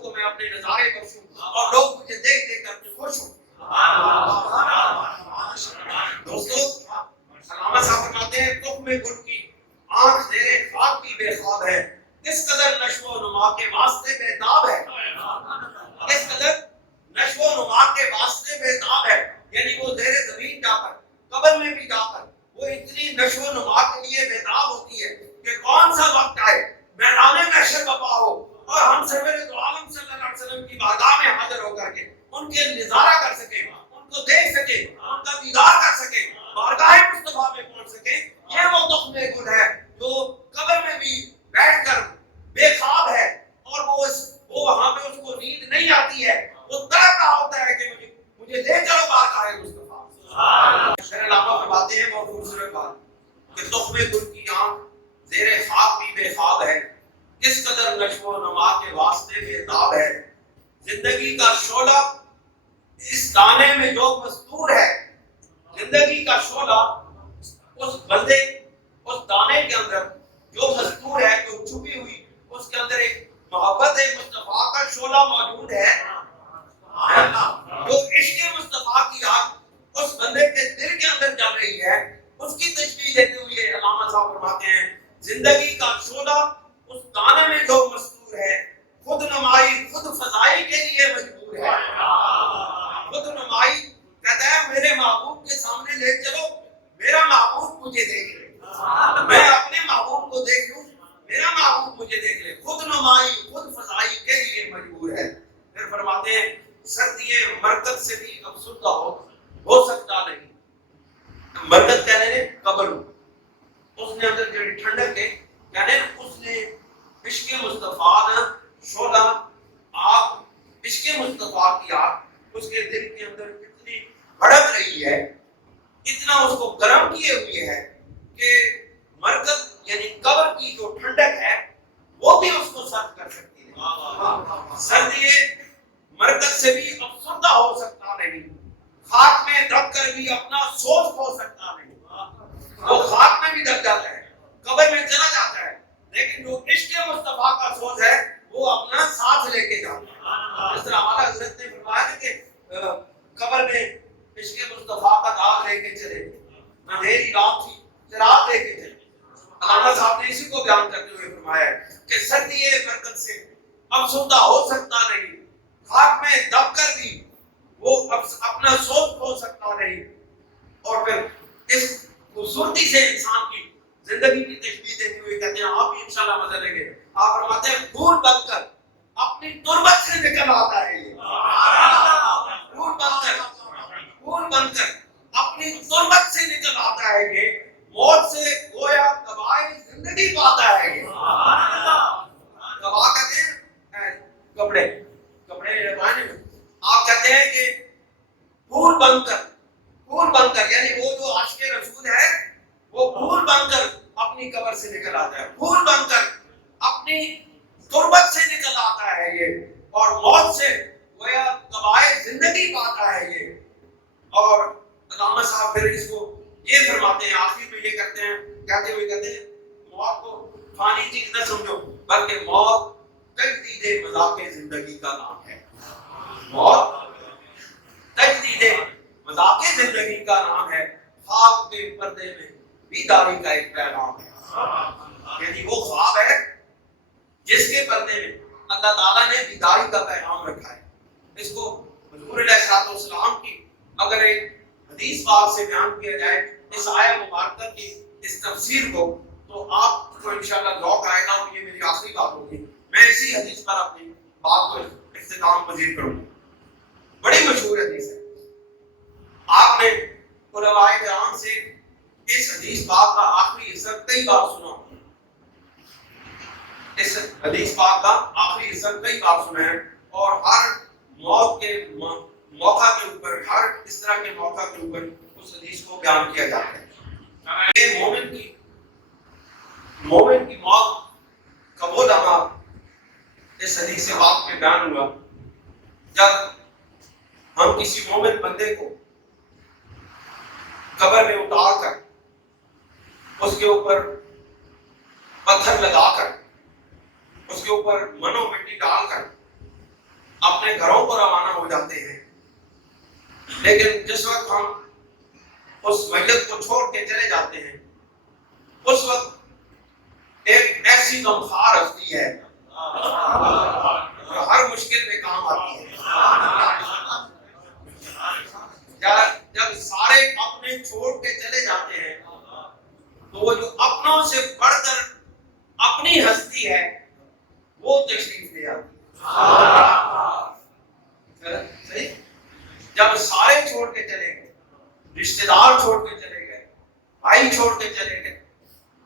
کو میں اپنے نظارے بخشوں اور لوگ مجھے دیکھ دیکھ کر خوش ہوں. دوستو علامہ صاحب فرماتے ہیں تخم گل کی آنکھ زیر خواب کی بے خواب ہے، کس قدر نشو و نما کے واسطے بےتاب ہے. کس قدر نشو و نما کے واسطے بےتاب ہے. یعنی وہ زیر زمین جا کر قبر میں بھی جا کر وہ اتنی نشو و نما کے لیے بےتاب ہوتی ہے کہ کون سا وقت آئے میدان محشر بپا ہو اور ہم سرور دو عالم صلی اللہ علیہ وسلم کی بارگاہ میں حاضر ہو کر کے ان کے نظارہ کر سکے، ان کو دیکھ سکے، ان کا دیدار کر سکے، بارگاہ مصطفیٰ میں پہنچ سکے. یہ وہ تخم گل ہے جو قبر میں بھی بیٹھ کر بے خواب ہے اور وہ وہاں پہ اس کو نیند نہیں آتی ہے، وہ تڑپ رہا ہوتا ہے کہ مجھے لے چلو بارگاہ مصطفیٰ۔ شیر علامہ فرماتے ہیں بہت خوبصورت بات کہ تخم گل کی آنکھ زیر خواب بھی بے خواب ہے، کس قدر نشو و نما کے واسطے بے تاب ہے، زندگی کا شعلہ اس دانے میں جو مستور ہے، زندگی کا شعلہ اس بندے اس دانے کے اندر جو مستور ہے، جو چھپی ہوئی اس کے اندر ایک محبت مصطفیٰ کا شعلہ موجود ہے، جو عشق مصطفیٰ کی آگ اس بندے کے دل کے اندر جل رہی ہے، اس کی تشبیہ دیتے ہوئے علامہ صاحب فرماتے ہیں زندگی کا شعلہ اس دانے میں جو مستور ہے، خود نمائی خود فضائی کے لیے مجبور ہے۔ خود نمائی کہتا ہے میرے محبوب کے سامنے لے چلو، میرا محبوب مجھے دیکھ لے، میں اپنے محبوب کو دیکھ لوں، میرا محبوب مجھے دیکھ لے، خود نمائی خود فضائی کے لیے مجبور ہے۔ پھر فرماتے ہیں سردی مرکز سے بھی افسردہ ہو سکتا نہیں۔ مرکز کہنے نے قبر، اس نے اندر جو ٹھنڈک ہے کہنے اس نے عشق مصطفیٰ نے شعلہ آگ، عشق مصطفیٰ کی آگ اس کے دل کے اندر اتنی بھڑک رہی ہے، اتنا اس کو گرم کیے ہوئے ہے کہ مرکز یعنی قبر کی جو ٹھنڈک ہے وہ بھی اس کو سرد کر سکتی ہے۔ سردی مرکز سے بھی افسردہ ہو سکتا نہیں، خاک میں دب کر بھی اپنا سوز ہو سکتا نہیں۔ وہ خاک میں بھی دب جاتا ہے، قبر میں چلا جاتا ہے، لیکن جو عشق مصطفیٰ کا سوز ہے وہ اپنا ساتھ لے کے جاتا ہے۔ اس طرح ہمارا حضرت نے فرمایا کہ قبر میں عشق مصطفیٰ کا داغ لے کے چلے، اندھیری رات تھی چراغ لے کے چلے۔ علامہ صاحب نے اسی کو بیان کرتے ہوئے فرمایا کہ سردی مرکز سے افسردہ ہو سکتا نہیں، خاک میں دب کر بھی وہ اپنا سوز ہو سکتا نہیں۔ اور پھر اس خوبصورتی سے انسان کی زندگی کی تشبیہ دیتے ہوئے کہتے ہیں آپ بھی انشاءاللہ مزہ لیں گے۔ آپ فرماتے ہیں پھول بن کر اپنی تربت سے نکل آتا ہے، یہ پھول بن کر اپنی تربت سے نکل آتا ہے، یہ موت سے گویا گواہ زندگی پاتا ہے۔ یہ گواہ کہتے ہیں کپڑے آپ کہتے ہیں کہ پھول بن کر یعنی وہ جو عاشق رسول ہے وہ پھول بن کر اپنی قبر سے نکل آتا ہے، پھول بن کر اپنی تربت سے نکل آتا ہے یہ، اور موت سے گویا گواہ زندگی پاتا ہے یہ۔ اور علامہ صاحب پھر اس کو یہ فرماتے ہیں آخر میں یہ کہتے ہیں موت کو فانی چیز نہ سمجھو بلکہ موت تجدید مذاق زندگی کا نام ہے۔ موت تجدید مذاق زندگی کا نام ہے، خواب کے پردے میں بیداری کا ایک پیغام ہے۔ یعنی وہ خواب ہے جس کے پردے میں اللہ تعالیٰ نے بیداری کا پیغام رکھا ہے۔ اس کو حضور علیہ السلام کی اگر ایک حدیث پاک سے بیان کیا جائے اس آیہ مبارکہ کی اس تفسیر کو، تو آپ کو انشاءاللہ ذوق آئے گا۔ یہ میری آخری بات ہوگی، میں اسی حدیث پر اپنی بات کو اختتام پذیر کروں گا۔ بڑی مشہور حدیث ہے، آپ نے علماء کرام سے اس حدیث پاک کا آخری حصہ کئی بار سنا، اس حدیث پاک کا آخری حصہ کئی بار سنا ہے، اور ہر موت کے موقع کے اوپر، ہر اس طرح کے موقع کے اوپر اس حدیث کو بیان کیا جاتا ہے۔ یہ مومن کی موت کا وہ لمحہ اس حدیث پاک میں بیان ہوا جب ہم کسی مومن بندے کو قبر میں اتار کر اس کے اوپر پتھر لگا کر اس کے اوپر منو مٹی ڈال کر اپنے گھروں کو روانہ ہو جاتے ہیں، لیکن جس وقت ہم اس میت کو چھوڑ کے چلے جاتے ہیں اس وقت ایک ایسی غمخوار ہستی ہے جو ہر مشکل میں کام آتی ہے۔ جب سارے اپنے چھوڑ کے چلے جاتے ہیں تو وہ جو اپنوں سے بڑھ کر اپنی ہستی ہے وہ تشریف لے آتی ہے۔ جب سارے چھوڑ کے چلے گئے، رشتہ دار چھوڑ کے چلے گئے، بھائی چھوڑ کے چلے گئے،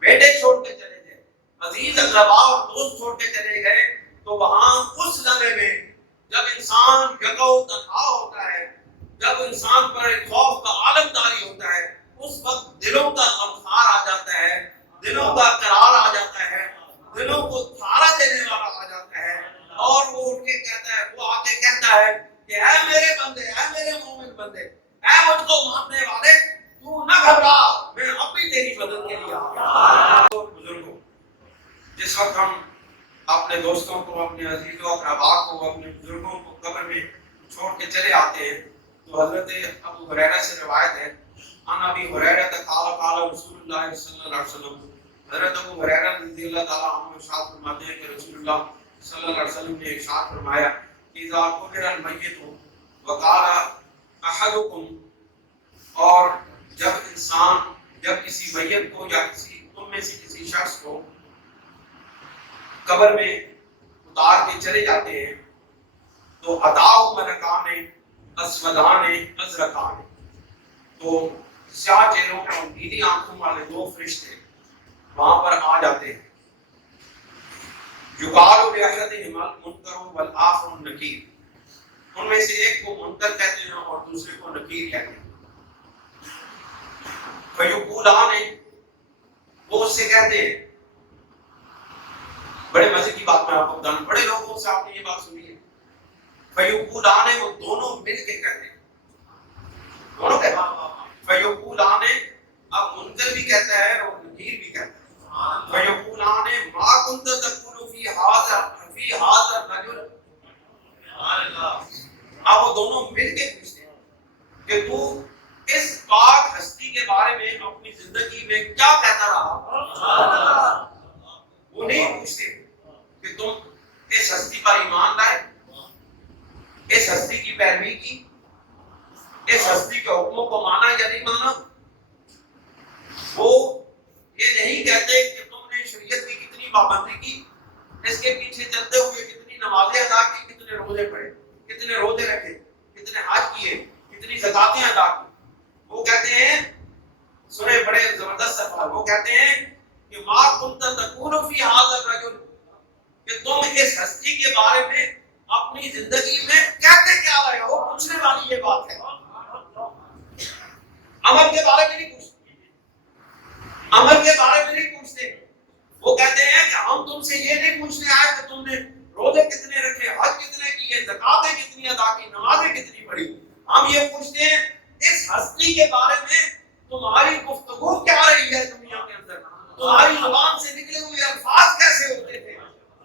بیٹے چھوڑ کے چلے گئے، عزیز اقربا اور دوست چھوڑ کے چلے گئے تو وہاں اس لمحے میں جب انسان یکو تنہا ہوتا ہے، جب انسان پر ایک خوف کا عالم طاری ہوتا ہے، اس وقت دلوں کا غمخار آ جاتا ہے، دلوں کا قرار آ جاتا ہے، دلوں کو سہارا دینے والا آ جاتا ہے، اور وہ اٹھ کے کہتا ہے، وہ آ کے کہتا ہے کہ اے میرے بندے، اے میرے مومن بندے، اے مجھ کو ماننے والے، تو نہ گھبرا، میں اب بھی تیری مدد کے لیے آ گیا۔ بزرگوں، جس وقت ہم اپنے دوستوں کو، اپنے عزیزوں، اپنے احباب کو، اپنے بزرگوں کو قبر میں چھوڑ کے چلے آتے ہیں تو حضرت ابو ہریرہ سے روایت ہے، ان ابی ہریرہ قال قال رسول اللہ صلی اللہ علیہ وسلم، حضرت ابو ہریرہ رضی اللہ تعالیٰ عنہ ارشاد فرماتے ہیں کہ رسول اللہ صلی اللہ علیہ وسلم نے ارشاد فرمایا اذا قبر المیت وقال احدکم، اور جب کسی میت کو یا تم میں سے کسی شخص کو قبر میں اتار کے چلے جاتے ہیں تو اتاؤ ملکان اسودان ازرقان، تو سیاہ چہروں اور نیلی آنکھوں والے دو فرشتے وہاں پر آ جاتے ہیں، یقال باحدہما المنکر والآخر النکیر، ان میں سے ایک کو منکر کہتے ہیں اور دوسرے کو نکیر کہتے ہیں، فیقولان، وہ اس سے کہتے ہیں، بڑے مزے کی بات میں آپ کو بتاؤں، بڑے لوگوں سے آپ نے یہ بات سنی ہے، فیقولان، وہ دونوں مل کے کہتے ہیں، دونوں کہتے ہیں، فیقولان، اب منکر بھی کہتا ہے اور نکیر بھی کہتا ہے، فیقولان ما کنت تقول فی ھذا الرجل، اب وہ دونوں مل کے پوچھتے ہیں کہ تو اس پاک ہستی کے بارے میں اپنی زندگی میں کیا کہتا رہا، وہ نہیں پوچھتے کہ تم اس ہستی پر ایمان لائے، اس ہستی کی پیروی کی، اس ہستی کے حکموں کو مانا یا نہیں مانا، وہ یہ نہیں کہتے کہ تم نے شریعت کی کتنی پابندی کی، اس کے پیچھے چلتے ہوئے کتنی نمازیں ادا کی، کتنے روزے پڑھے، کتنے روزے رکھے، کتنے حج کیے، کتنی زکاتیں ادا کی، وہ کہتے ہیں، سنے بڑے زبردست سوال، وہ کہتے ہیں کہ ما کنت تقول فی ھذا الرجل، کہ تم اس ہستی کے بارے میں اپنی زندگی میں کہتے کیا رہے ہو، پوچھنے والی یہ بات ہے، عمل کے بارے میں نہیں پوچھتے، عمل کے بارے میں نہیں پوچھتے، وہ کہتے ہیں کہ ہم تم سے یہ نہیں پوچھنے آئے کہ تم نے روزے کتنے رکھے، حج کتنے کیے، زکاتیں کتنی ادا کی، نمازیں کتنی پڑھی، ہم یہ پوچھتے ہیں اس ہستی کے بارے میں تمہاری گفتگو کیا رہی ہے دنیا کے اندر، تمہاری زبان سے نکلے ہوئے الفاظ کیسے ہوتے تھے،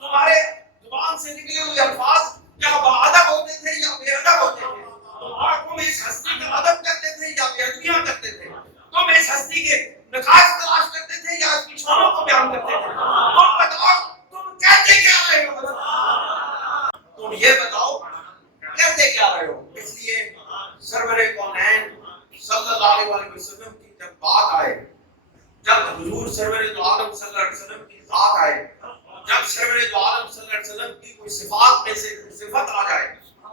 تمہارے زبان سے نکلے ہوئے الفاظ کیا باادب ہوتے تھے یا بے ادب ہوتے تھے، تم اس ہستی کا ادب کرتے تھے یا بے ادبیاں کرتے تھے، تم اس ہستی کے نقائص تلاش کرتے تھے یا اس کی شانوں کو بیان کرتے تھے، تم بتاؤ تم کہتے کیا رہے ہو، تم یہ بتاؤ کہتے کیا رہے ہو۔ اس لیے سرور کونین صلی اللہ علیہ وسلم کی جب بات آئے، جب حضور سرور دو عالم صلی اللہ علیہ وسلم کی ذات آئے، جب سرور دو عالم صلی اللہ علیہ وسلم کی کوئی صفات میں سے کوئی صفت آ جائے،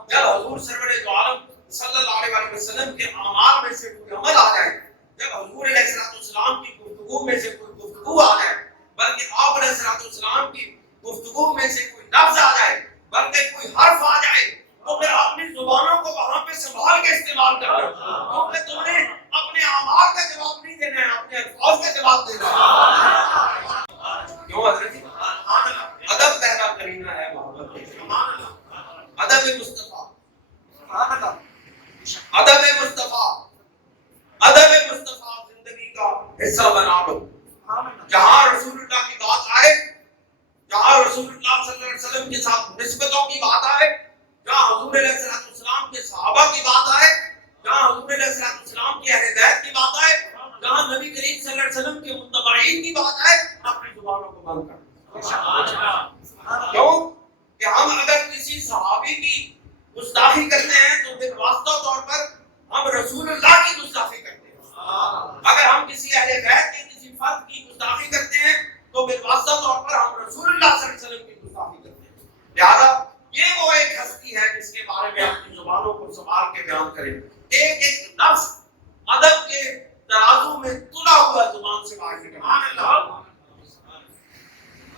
جب حضور سرور دو عالم صلی اللہ علیہ وسلم کے اعمال میں سے کوئی عمل آ جائے، جب حضور علیہ السلام کی گفتگو میں سے کوئی گفتگو آ جائے، بلکہ آپ علیہ السلام کی گفتگو میں سے کوئی لفظ آ جائے، بلکہ کوئی حرف آ جائے، تو پھر اپنی زبانوں کو وہاں پہ سنبھال کے استعمال کر لو، کیونکہ تم نے اپنے اعمال کا جواب نہیں دینا ہے، اپنے الفاظ کا جواب دینا ہے۔ کیوں حضرت جی؟ ادب پہلا کرینہ ہے محبت، ادب مصطفیٰ، ادب مصطفیٰ، ادب مصطفیٰ زندگی کا حصہ بنا لو، جہاں رسول اللہ کی بات آئے، جہاں رسول اللہ صلی اللہ علیہ وسلم کے ساتھ نسبتوں کی بات آئے، جہاں حضور علیہ السلام کے صحابہ کی بات آئے، جہاں حضور علیہ السلام کی اہل بیت کی بات آئے، جہاں نبی کریم صلی اللہ علیہ وسلم کے متبعین کی بات آئے، اپنی زبانوں کو بند کر دو۔ کیوں کہ ہم اگر کسی صحابی کی گستاخی کرتے ہیں تو پھر واسطہ طور پر ہم رسول اللہ کی گستاخی کرتے ہیں، اگر ہم کسی اہل بیت کے کسی فرد کی گستاخی کرتے ہیں تو پھر واسطہ طور پر ہم رسول اللہ صلی اللہ علیہ وسلم کی گستاخی کرتے ہیں۔ لہذا یہ وہ ایک ہستی ہے جس کے بارے میں اپنی زبانوں کو سنبھال کے بیان کریں، ایک ایک لفظ ادب کے ترازو میں تلا ہوا زبان سے باہر نکلے۔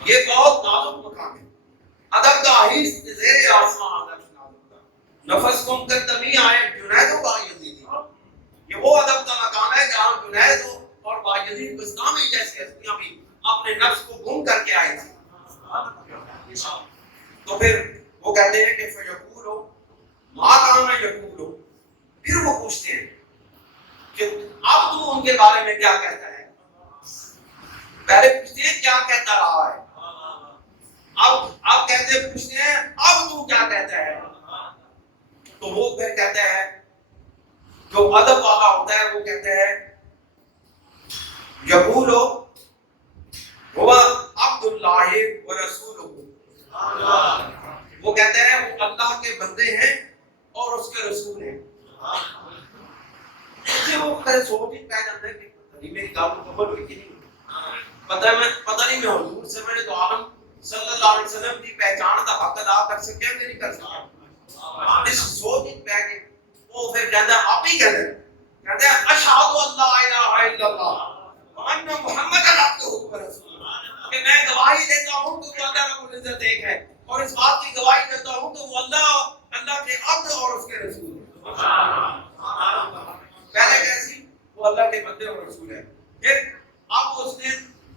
یہ بہت نازک مقام ہے. ادب کا آہست زیر آسمان ادب نفس گم کر تمی آئے جنید و بایزید. یہ وہ ادب کا مقام ہے جہاں جنید اور بایزید بستامی جیسی ہستیاں بھی اپنے نفس کو گم کر کے آئے تھے. تو پھر وہ کہتے ہیں کہ فیقولو ما کان یقولو. پھر وہ پوچھتے ہیں کہ اب تو ان کے بارے میں کیا کہتا ہے. پہلے پوچھتے ہیں کیا کہتا رہا ہے, اب کہتے پوچھتے ہیں اب تو کیا کہتا ہے. تو وہ پھر کہتا ہے, جو ادب والا ہوتا ہے وہ کہتا ہے یقولو هو عبد اللہ ورسولہ. وہ کہتے ہیں وہ اللہ کے بندے ہیں اور اس کے رسول ہیں. وہ سوچ ہی پہ جاتا ہے کہ میری گل مکمل ہوئی کہ نہیں. پتہ نہیں میں حضور سے میں نے تو عالم صلی اللہ علیہ وسلم کی پہچان کا حق ادا کر سکیا کہ نہیں کر سکیا. اس سوچ ہی پہ کے وہ پھر کہتا ہے آپ ہی کہتے ہیں اشہد ان لا الہ الا اللہ وان محمد عبدہ ورسولہ. کہ میں گواہی دیتا ہوں کہ وہ اللہ رب العزت ایک ہے اور اس بات کی گواہی دیتا ہوں کہ وہ اللہ کے عبد اور اس کے رسول ہے. پہلے کیسی وہ اللہ کے بندے اور رسول ہے. پھر اب اس نے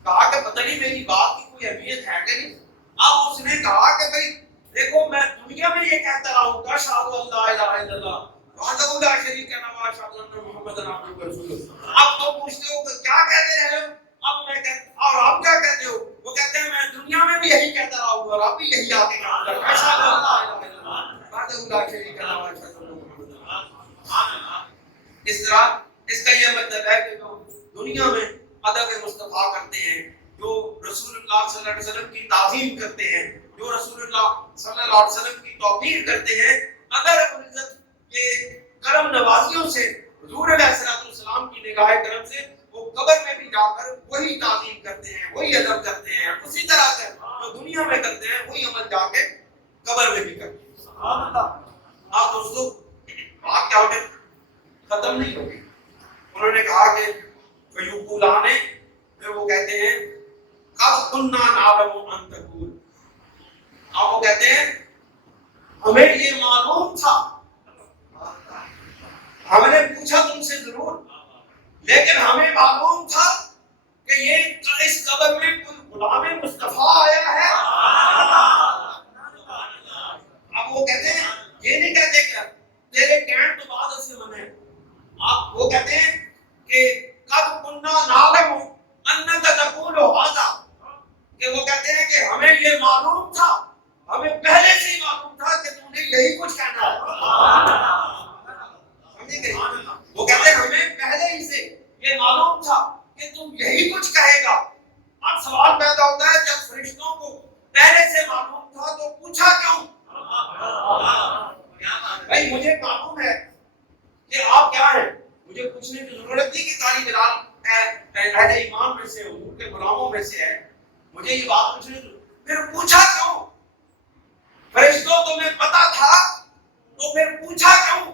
کہا کہ پتہ نہیں میری بات کی کوئی اہمیت ہے کہ نہیں. اب اس نے کہا کہ بھئی دیکھو میں دنیا میں یہ کہتا رہا ہوں اشہد ان لا الہ الا اللہ وحدہ لا شریک لہ واشہد ان محمد عبدہ ورسولہ. اب تو پوچھتے ہو کہ کیا کہتے ہیں. اب میں کہتا اور آپ کیا کہتے ہو. وہ کہتے ہیں میں دنیا میں بھی یہی کہتا رہا ہوں اور آپ بھی یہی آ کے کہا کرتے ہیں اشہد ان لا الہ الا اللہ وحدہ لا شریک لہ واشہد ان محمد عبدہ. اس طرح اس کا یہ مطلب ہے کہ جو دنیا میں ادب مصطفیٰ کرتے ہیں, جو رسول اللہ صلی اللہ علیہ وسلم کی تعظیم کرتے ہیں, جو رسول اللہ صلی اللہ علیہ وسلم کی توقیر کرتے ہیں, اگر رب العزت کے کرم نوازیوں سے حضور علیہ السلام کی نگاہ کرم سے وہ قبر میں بھی جا کر وہی تعظیم کرتے ہیں, وہی ادب کرتے ہیں, اسی طرح سے جو دنیا میں کرتے ہیں وہی عمل جا کے قبر میں بھی کرتے ہیں. سبحان اللہ. آپ دوستو بات کیا ہوگی ختم نہیں ہوگی. انہوں نے کہا کہ فیقولان, پھر وہ کہتے ہیں قد کنا نعلم ان تقول. اب وہ کہتے ہیں ہمیں یہ معلوم تھا, ہم نے پوچھا تم سے ضرور, لیکن ہمیں معلوم تھا کہ یہ اس قبر میں کوئی غلام مصطفیٰ آیا ہے. اب وہ کہتے ہیں یہ نہیں کہتے کہ تیرے کہنے تو بعد اسے منے. آپ وہ کہتے ہیں کہ قد کنا نعلم انک تقول ھذا, کہ وہ کہتے ہیں کہ ہمیں یہ معلوم تھا, ہمیں پہلے سے ہی معلوم تھا کہ تم نے یہی کچھ کہنا ہے. سمجھے کہ وہ کہتے ہیں ہمیں پہلے ہی سے یہ معلوم تھا کہ تم یہی کچھ کہے گا. اب سوال پیدا ہوتا ہے جب فرشتوں کو پہلے سے معلوم تھا تو پوچھا کیوں. بھائی مجھے معلوم ہے کہ آپ کیا ہیں, مجھے پوچھنے کی ضرورت نہیں کہ قاری بلال اہل ایمان میں سے حضور کے غلاموں میں سے ہے, مجھے یہ بات پوچھنے کی. پھر پوچھا کیوں. فرشتوں تمہیں پتا تھا تو پھر پوچھا کیوں.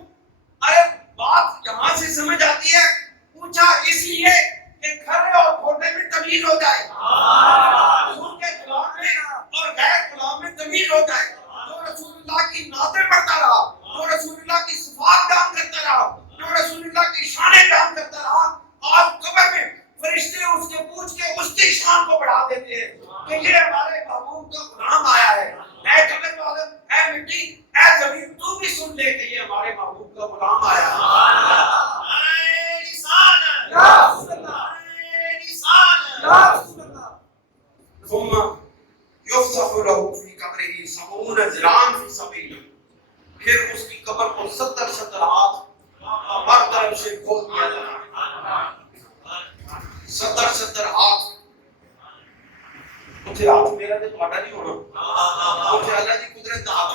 ارے بات یہاں سے سمجھ آتی ہے, پوچھا اس لیے کہ کھڑے اور کھوٹے میں تمیز ہو جائے, حضور کے غلام میں اور غیر غلام میں تمیز ہو جائے. جو رسول اللہ کی نعتیں پڑھتا رہا, جو رسول اللہ کی صفات بیان کرتا رہا, جو رسول اللہ کی شانیں بیان کرتا رہا, آج قبر میں فرشتے اس کے پوچھ کے اس کی شان کو بڑھا دیتے ہیں کہ یہ ہمارے محبوب کا غلام آیا ہے. اے قبر والے, اے مٹی, اے زمین, تو بھی سن لے کہ یہ ہمارے محبوب کا غلام آیا ہے. اے انسان یا رسول اللہ, اے انسان یا رسول اللہ. ثم یفسح له فی قبرہ 70 ذراعا فی سبیل, پھر اس کی قبر کو 70 ہاتھ ہر طرف سے کھول دیا جاتا ہے. 70 ہاتھ. مجھے ہاتھ میرا تو تھوڑا نہیں ہونا, مجھے اللہ کی قدرت کا ہاتھ.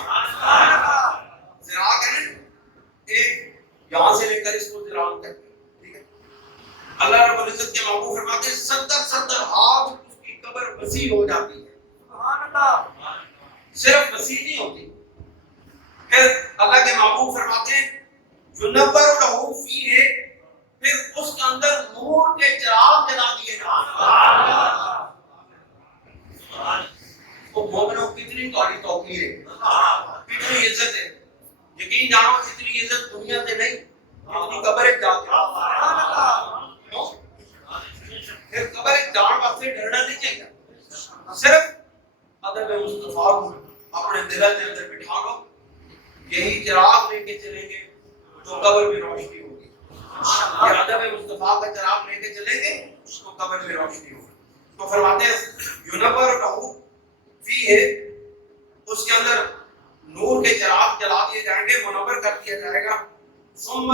ذراع کہنے ایک یہاں سے لے کر اس کو ذراع تک, ٹھیک ہے. اللہ رب العزت کے محبوب فرماتے ہیں 70 ہاتھ اس کی قبر وسیع ہو جاتی ہے. صرف وسیع نہیں ہوتی. پھر اللہ کے محبوب فرماتے ہیں یُنَوَّرُ لَهُ فِیہِ, پھر اس کے اندر نور کے چراغ جلا دیے جائیں. اپنی قبر جا کے پھر قبر جان واسطے ڈرنا نہیں چاہیے. صرف ادب مصطفیٰ کو اپنے دل کے اندر بٹھا لو. یہی چراغ لے کے چلیں گے تو قبر میں روشنی ہوگی. یہ ادب مصطفیٰ کا چراغ لے کے چلیں گے تو قبر میں روشنی ہوگی. تو فرماتے ہیں یونبر لہو فی ہے, اس کے اندر نور کے چراغ جلا دیے جائیں گے, منور کر دیا جائے گا. ثم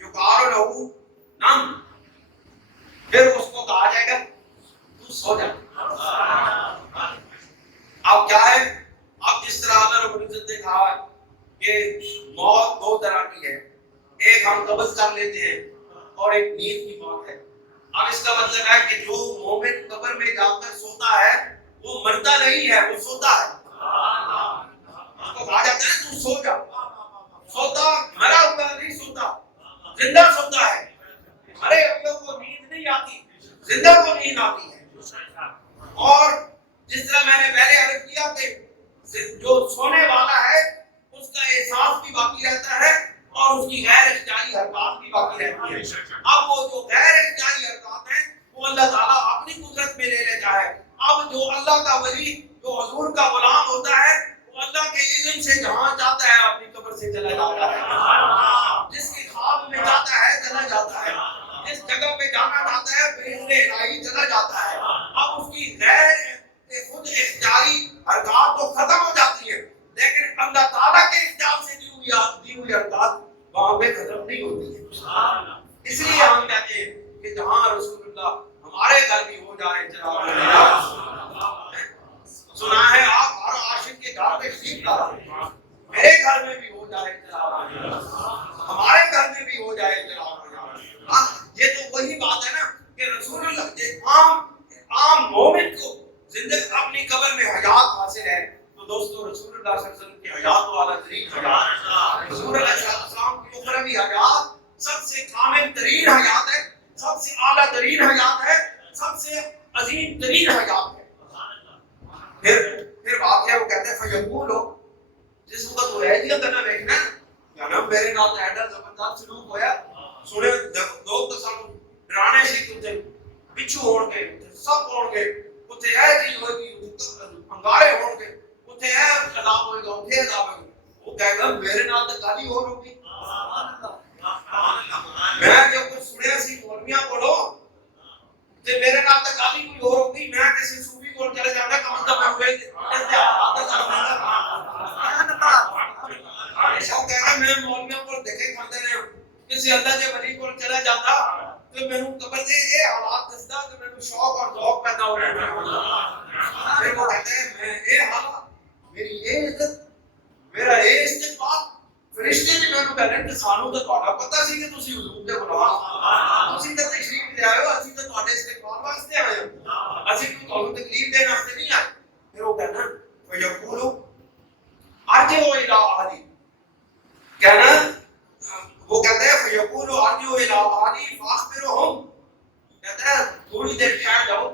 یقال لہو نم, پھر اس کو کہا جائے گا تو سو جا. اب کیا ہے, اب جس طرح اللہ رب العزت نے کہا کہ موت دو طرح کی ہے, ایک ہم قبض کر لیتے ہیں اور ایک نیند کی موت ہے. اب اس کا مطلب ہے کہ جو مومن قبر میں جا کر سوتا ہے وہ مرتا نہیں ہے, وہ سوتا ہے. اس کو کہا جاتا ہے تو سو جا. سوتا مرا ہوا نہیں سوتا, زندہ سوتا ہے. مرے ہوئے کو نیند نہیں آتی, زندہ کو نیند آتی ہے. اور جس طرح میں نے پہلے عرض کیا کہ جو سونے والا ہے اس کا احساس بھی باقی رہتا ہے اور اس کی غیر اختیاری حرکات بھی باقی رہتی ہے. اب وہ جو غیر اختیاری حرکات ہیں وہ اللہ تعالیٰ اپنی قدرت میں لے لیتا ہے. اب جو اللہ کا ولی, جو حضور کا غلام ہوتا ہے, وہ اللہ کے اذن سے جہاں جاتا ہے اپنی قبر سے چلا جاتا ہے. جس کی خواب میں جاتا ہے چلا جاتا ہے, جس جگہ پہ جانا چاہتا ہے بإذن الہی چلا جاتا ہے. اب اس کی غیر خود اختیاری حرکات تو ختم ہو جاتی ہے, لیکن اللہ تعالیٰ کے اختیار سے دی ہوئی حرکات وہاں پہ ختم نہیں ہوتی ہے. اس لیے ہم کہتے ہیں کہ جہاں رسول اللہ ہمارے گھر بھی ہو جائے سنا ہے آپ ہر عاشق کے گھر پہ تشریف لا, میرے گھر میں بھی ہو جائے ہمارے گھر میں بھی ہو جائے. یہ تو وہی بات ہے نا کہ رسول اللہ عام مومن کو زندہ اپنی قبر میں حیات حاصل ہے. تو دوستو رسول اللہ صلی اللہ علیہ وسلم کی حیات والا ترین حیات, رسول اللہ صلی اللہ علیہ وسلم کی اخروی حیات سب سے کامل ترین حیات ہے, سب سے اعلیٰ ترین حیات ہے, سب سے عظیم ترین حیات ہے. پھر واقعہ وہ کہتے ہیں فیقول ہو, جس وقت وہ ہے کرنا دیکھنا کیا نام میرے نال ایڈا زبردست سلوک ہویا, سنے لوگ تو سب ڈرانے سی کتے پچھو ہون گے, سب ہون گے, اتنے ہے چیز ہوئے گی, انگارے ہون گے, اتنے ہے عذاب ہوئے گا, اتنے عذاب ہوئے گا. وہ کہے گا میرے نال تو گالی ہو رہی. میں جو کچھ سنیا سی مولویاں کولوں تے میرے نال تے گالی کوئی ہور ہوندی, میں کسی صوفی کول چلے جانا کم از کم میں ہوئے اتحاد کر دینا. ایسا کہنا میں مولویاں کول دیکھے کھاندے نے, کسی اللہ کے ولی کول چلا جاتا تو مینوں قبر دے یہ حالات دسدا کہ مینوں شوق اور ذوق پیدا ہو رہا. پھر وہ کہتے ہیں میں یہ حالات, میری یہ عزت, میرا یہ استقبال, فرشتے بھی میں کہہ رہے ہیں کہ سانوں تو تہاڈا پتہ سی کہ تسی حضور دے غلام, تسی تے تشریف لے آئے ہو, اسی تے تہاڈے استقبال واسطے آئے ہو, اسی تہانوں تکلیف دین واسطے نہیں آئے. پھر وہ کہنا فیقولو ارجعوا الی اہلی, کہنا وہ کہتے ہیں فیقولو ارجعوا الی اہلی فاخبرہم, کہتا ہے تھوڑی دیر ٹھہر جاؤ,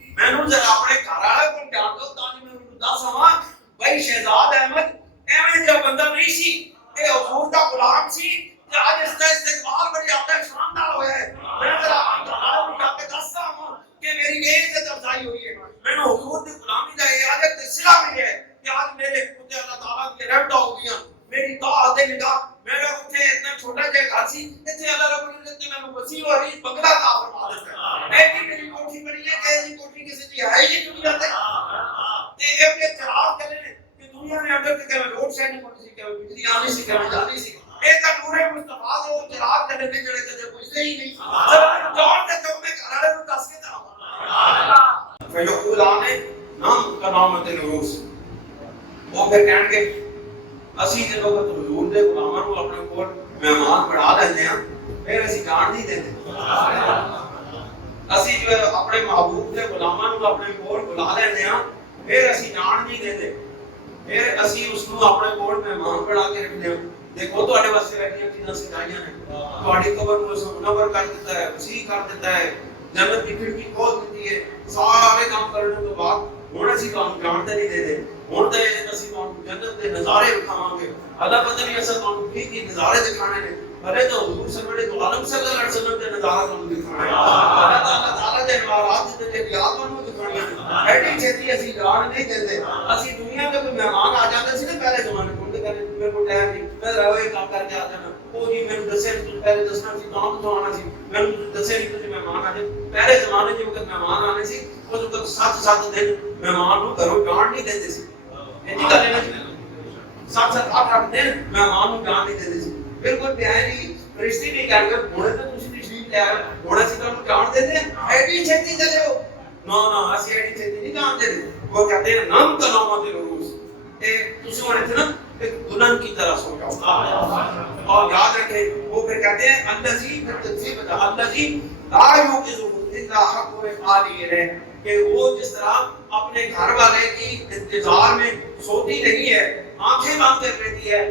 مینوں ذرا اپنے گھر والے کو جان دو تاکہ میں انہوں دس آواں بھائی شہزاد احمد ایویں جا بندہ نہیں سی, اے حضور دا غلام سی, تے اج اس دا استقبال بڑی عظیم شاندار ہویا ہے. میں ذرا اپنے گھر والے کو جا کے دس آواں کہ میری یہ عزت افزائی ہوئی ہے, مینوں حضور دی غلامی دا اجازت تے صلہ ملی ہے کہ آج میرے خود اللہ تعالیٰ کی رحمتاں ہو گئیاں, میری طاعت تے نگاہ, میرا اتنے اتنا چھوٹا جہا گھر سی, اتنے اللہ رب العزت نے مینوں وسیع و عریض بنگلہ عطا فرما دتا ہے. ایسی میری کوٹھی بنی ہے کہ ایسی کوٹھی کسی دی ہے ہی نہیں دنیا تے. تے اے چراغ چلے نے کہ دنیا نے اندر تے کہ روڈ شیڈنگ ہوتی سی, کہ بجلی آنی سی, کہ جانی سی, اے تا نور مصطفیٰ دے وہ چراغ چلے نے جڑے کدے بجھدے ہی نہیں. جان تے تو میں گھر والے نوں دس کے تے آواں فیقولان نام کنامت نوروز, وہ پھر کہن گے اسی جدوں حضور دے غلاماں نوں اپنے کول مہمان بنا لیندے ہاں پھر اسی جان نہیں دیندے. اسی جو اپنے محبوب دے غلاماں نوں اپنے کول بلا لیندے ہاں پھر اسی جان نہیں دیندے, پھر اسی اس نوں اپنے کول مہمان بنا کے رکھدے ہاں. دیکھو تواڈے واسطے رکھیاں چیزاں سکھائیاں نے, تواڈی قبر نوں منور کر دیتا ہے, وسیع کر دیتا ہے, جنت کی کھڑکی کھول دیتی ہے. سارے کام کرنے تو بعد ہن اسی کام جان تے نہیں دیندے, ہن تے اسی جنت دے نظارے دکھاواں گے. اللہ پتہ نہیں ایسا کام کی نظارے دکھانے نے, بھلے تو حضور سرور دو عالم صلی اللہ علیہ وسلم دے نظارہ نوں دکھانا ہے اللہ تعالی دے نوارات دے یاد نوں دکھانا ہے ایڈی چھتی اسی جان نہیں دیندے اسی دنیا میں کوئی مہمان آ جاندے سی نا پہلے زمانے میں کہندے میرے کو ٹائم نہیں میں روے کام کر کے آ جانا وہ جی میں دسے تو پہلے دسنا سی کام تو آنا سی میں دسے نہیں کہ مہمان آ جائے پہلے زمانے میں وقت مہمان آنے سی وہ تو 7 دن مہمان نوں گھروں جان نہیں دیندے سی ایسی گل نہیں 7-8 دن مہمان نوں جان نہیں دیندے سی بالکل پیاری رشتے نہیں کر کے ہونے تو تسی تشریف لے آئے ہونا سی تو جان دیندے ایڈی چھتی چلے ہو نا اسی ایڈی چھتی نہیں جان دیندے وہ کہتے ہیں نام کلامات روز اے تسی ہونے تھے نا ایک دلہن کی طرح سو جاؤ اور یاد رکھیں وہ پھر کہتے ہیں الذی تنزیل بتا الذی لا یوقظ الا حق عالی ہے کہ وہ جس طرح اپنے گھر والے کی انتظار میں سوتی نہیں ہے آنکھیں بند کر لیتی ہے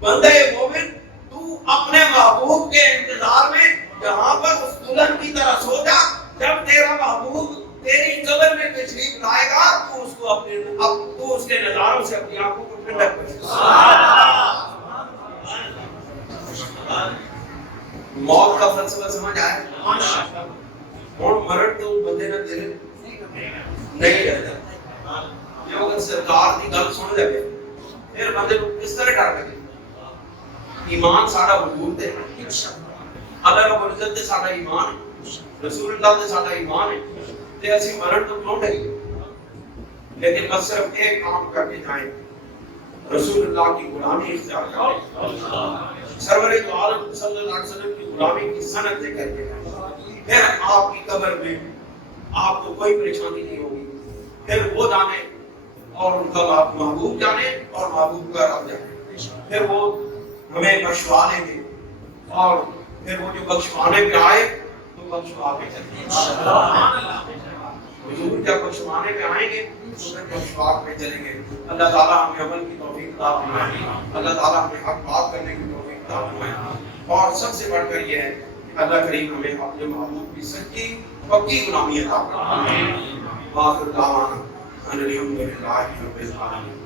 بندے مومن تو اپنے محبوب کے انتظار میں جہاں پر اس دلہن کی طرح سو جا جب تیرا محبوب تیری قبر میں تشریف لائے گا تو اس کو اپنے تو اس کے نظاروں سے اپنی آنکھوں کو ٹھنڈک کرے موت کا فلسفہ سمجھ آیا اور مرد تو بندے نہ دل نہیں رہتا یہ اگر سرکار کی گل سن لے پھر بندے کو کس طرح ڈر لگے ایمان ساڈا وجود ہے اللہ رب العزت تے ساڈا ایمان ہے رسول اللہ تے ساڈا ایمان ہے تے اسی مرن تو کیوں ڈریے لیکن بس صرف ایک کام کر کے جائیں رسول اللہ کی غلامی اختیار کریں سرور دو عالم صلی اللہ علیہ وسلم کی غلامی کی سند لے کر کے پھر آپ کی قبر میں آپ کو کوئی پریشانی نہیں ہوگی پھر وہ جانے اور ان کا محبوب جانے اور محبوب کا رب جانے پھر وہ ہمیں بخشوانے دے اور پھر وہ جو بخشوانے پہ آئے تو بخشوا پہ چلیں حضور جب بخشوانے پہ آئیں گے تو پھر بخشوا پہ چلیں گے اللہ تعالیٰ ہمیں عمل کی توفیق عطا فرمائے اللہ تعالیٰ ہمیں حق بات کرنے کی توفیق عطا فرمائے اور سب سے بڑھ کر یہ ہے کہ اللہ کریم ہمیں اپنے محبوب کی سچی پکی غلامی عطا فرمائے آخر دعوانا ان الحمد للہ رب العالمین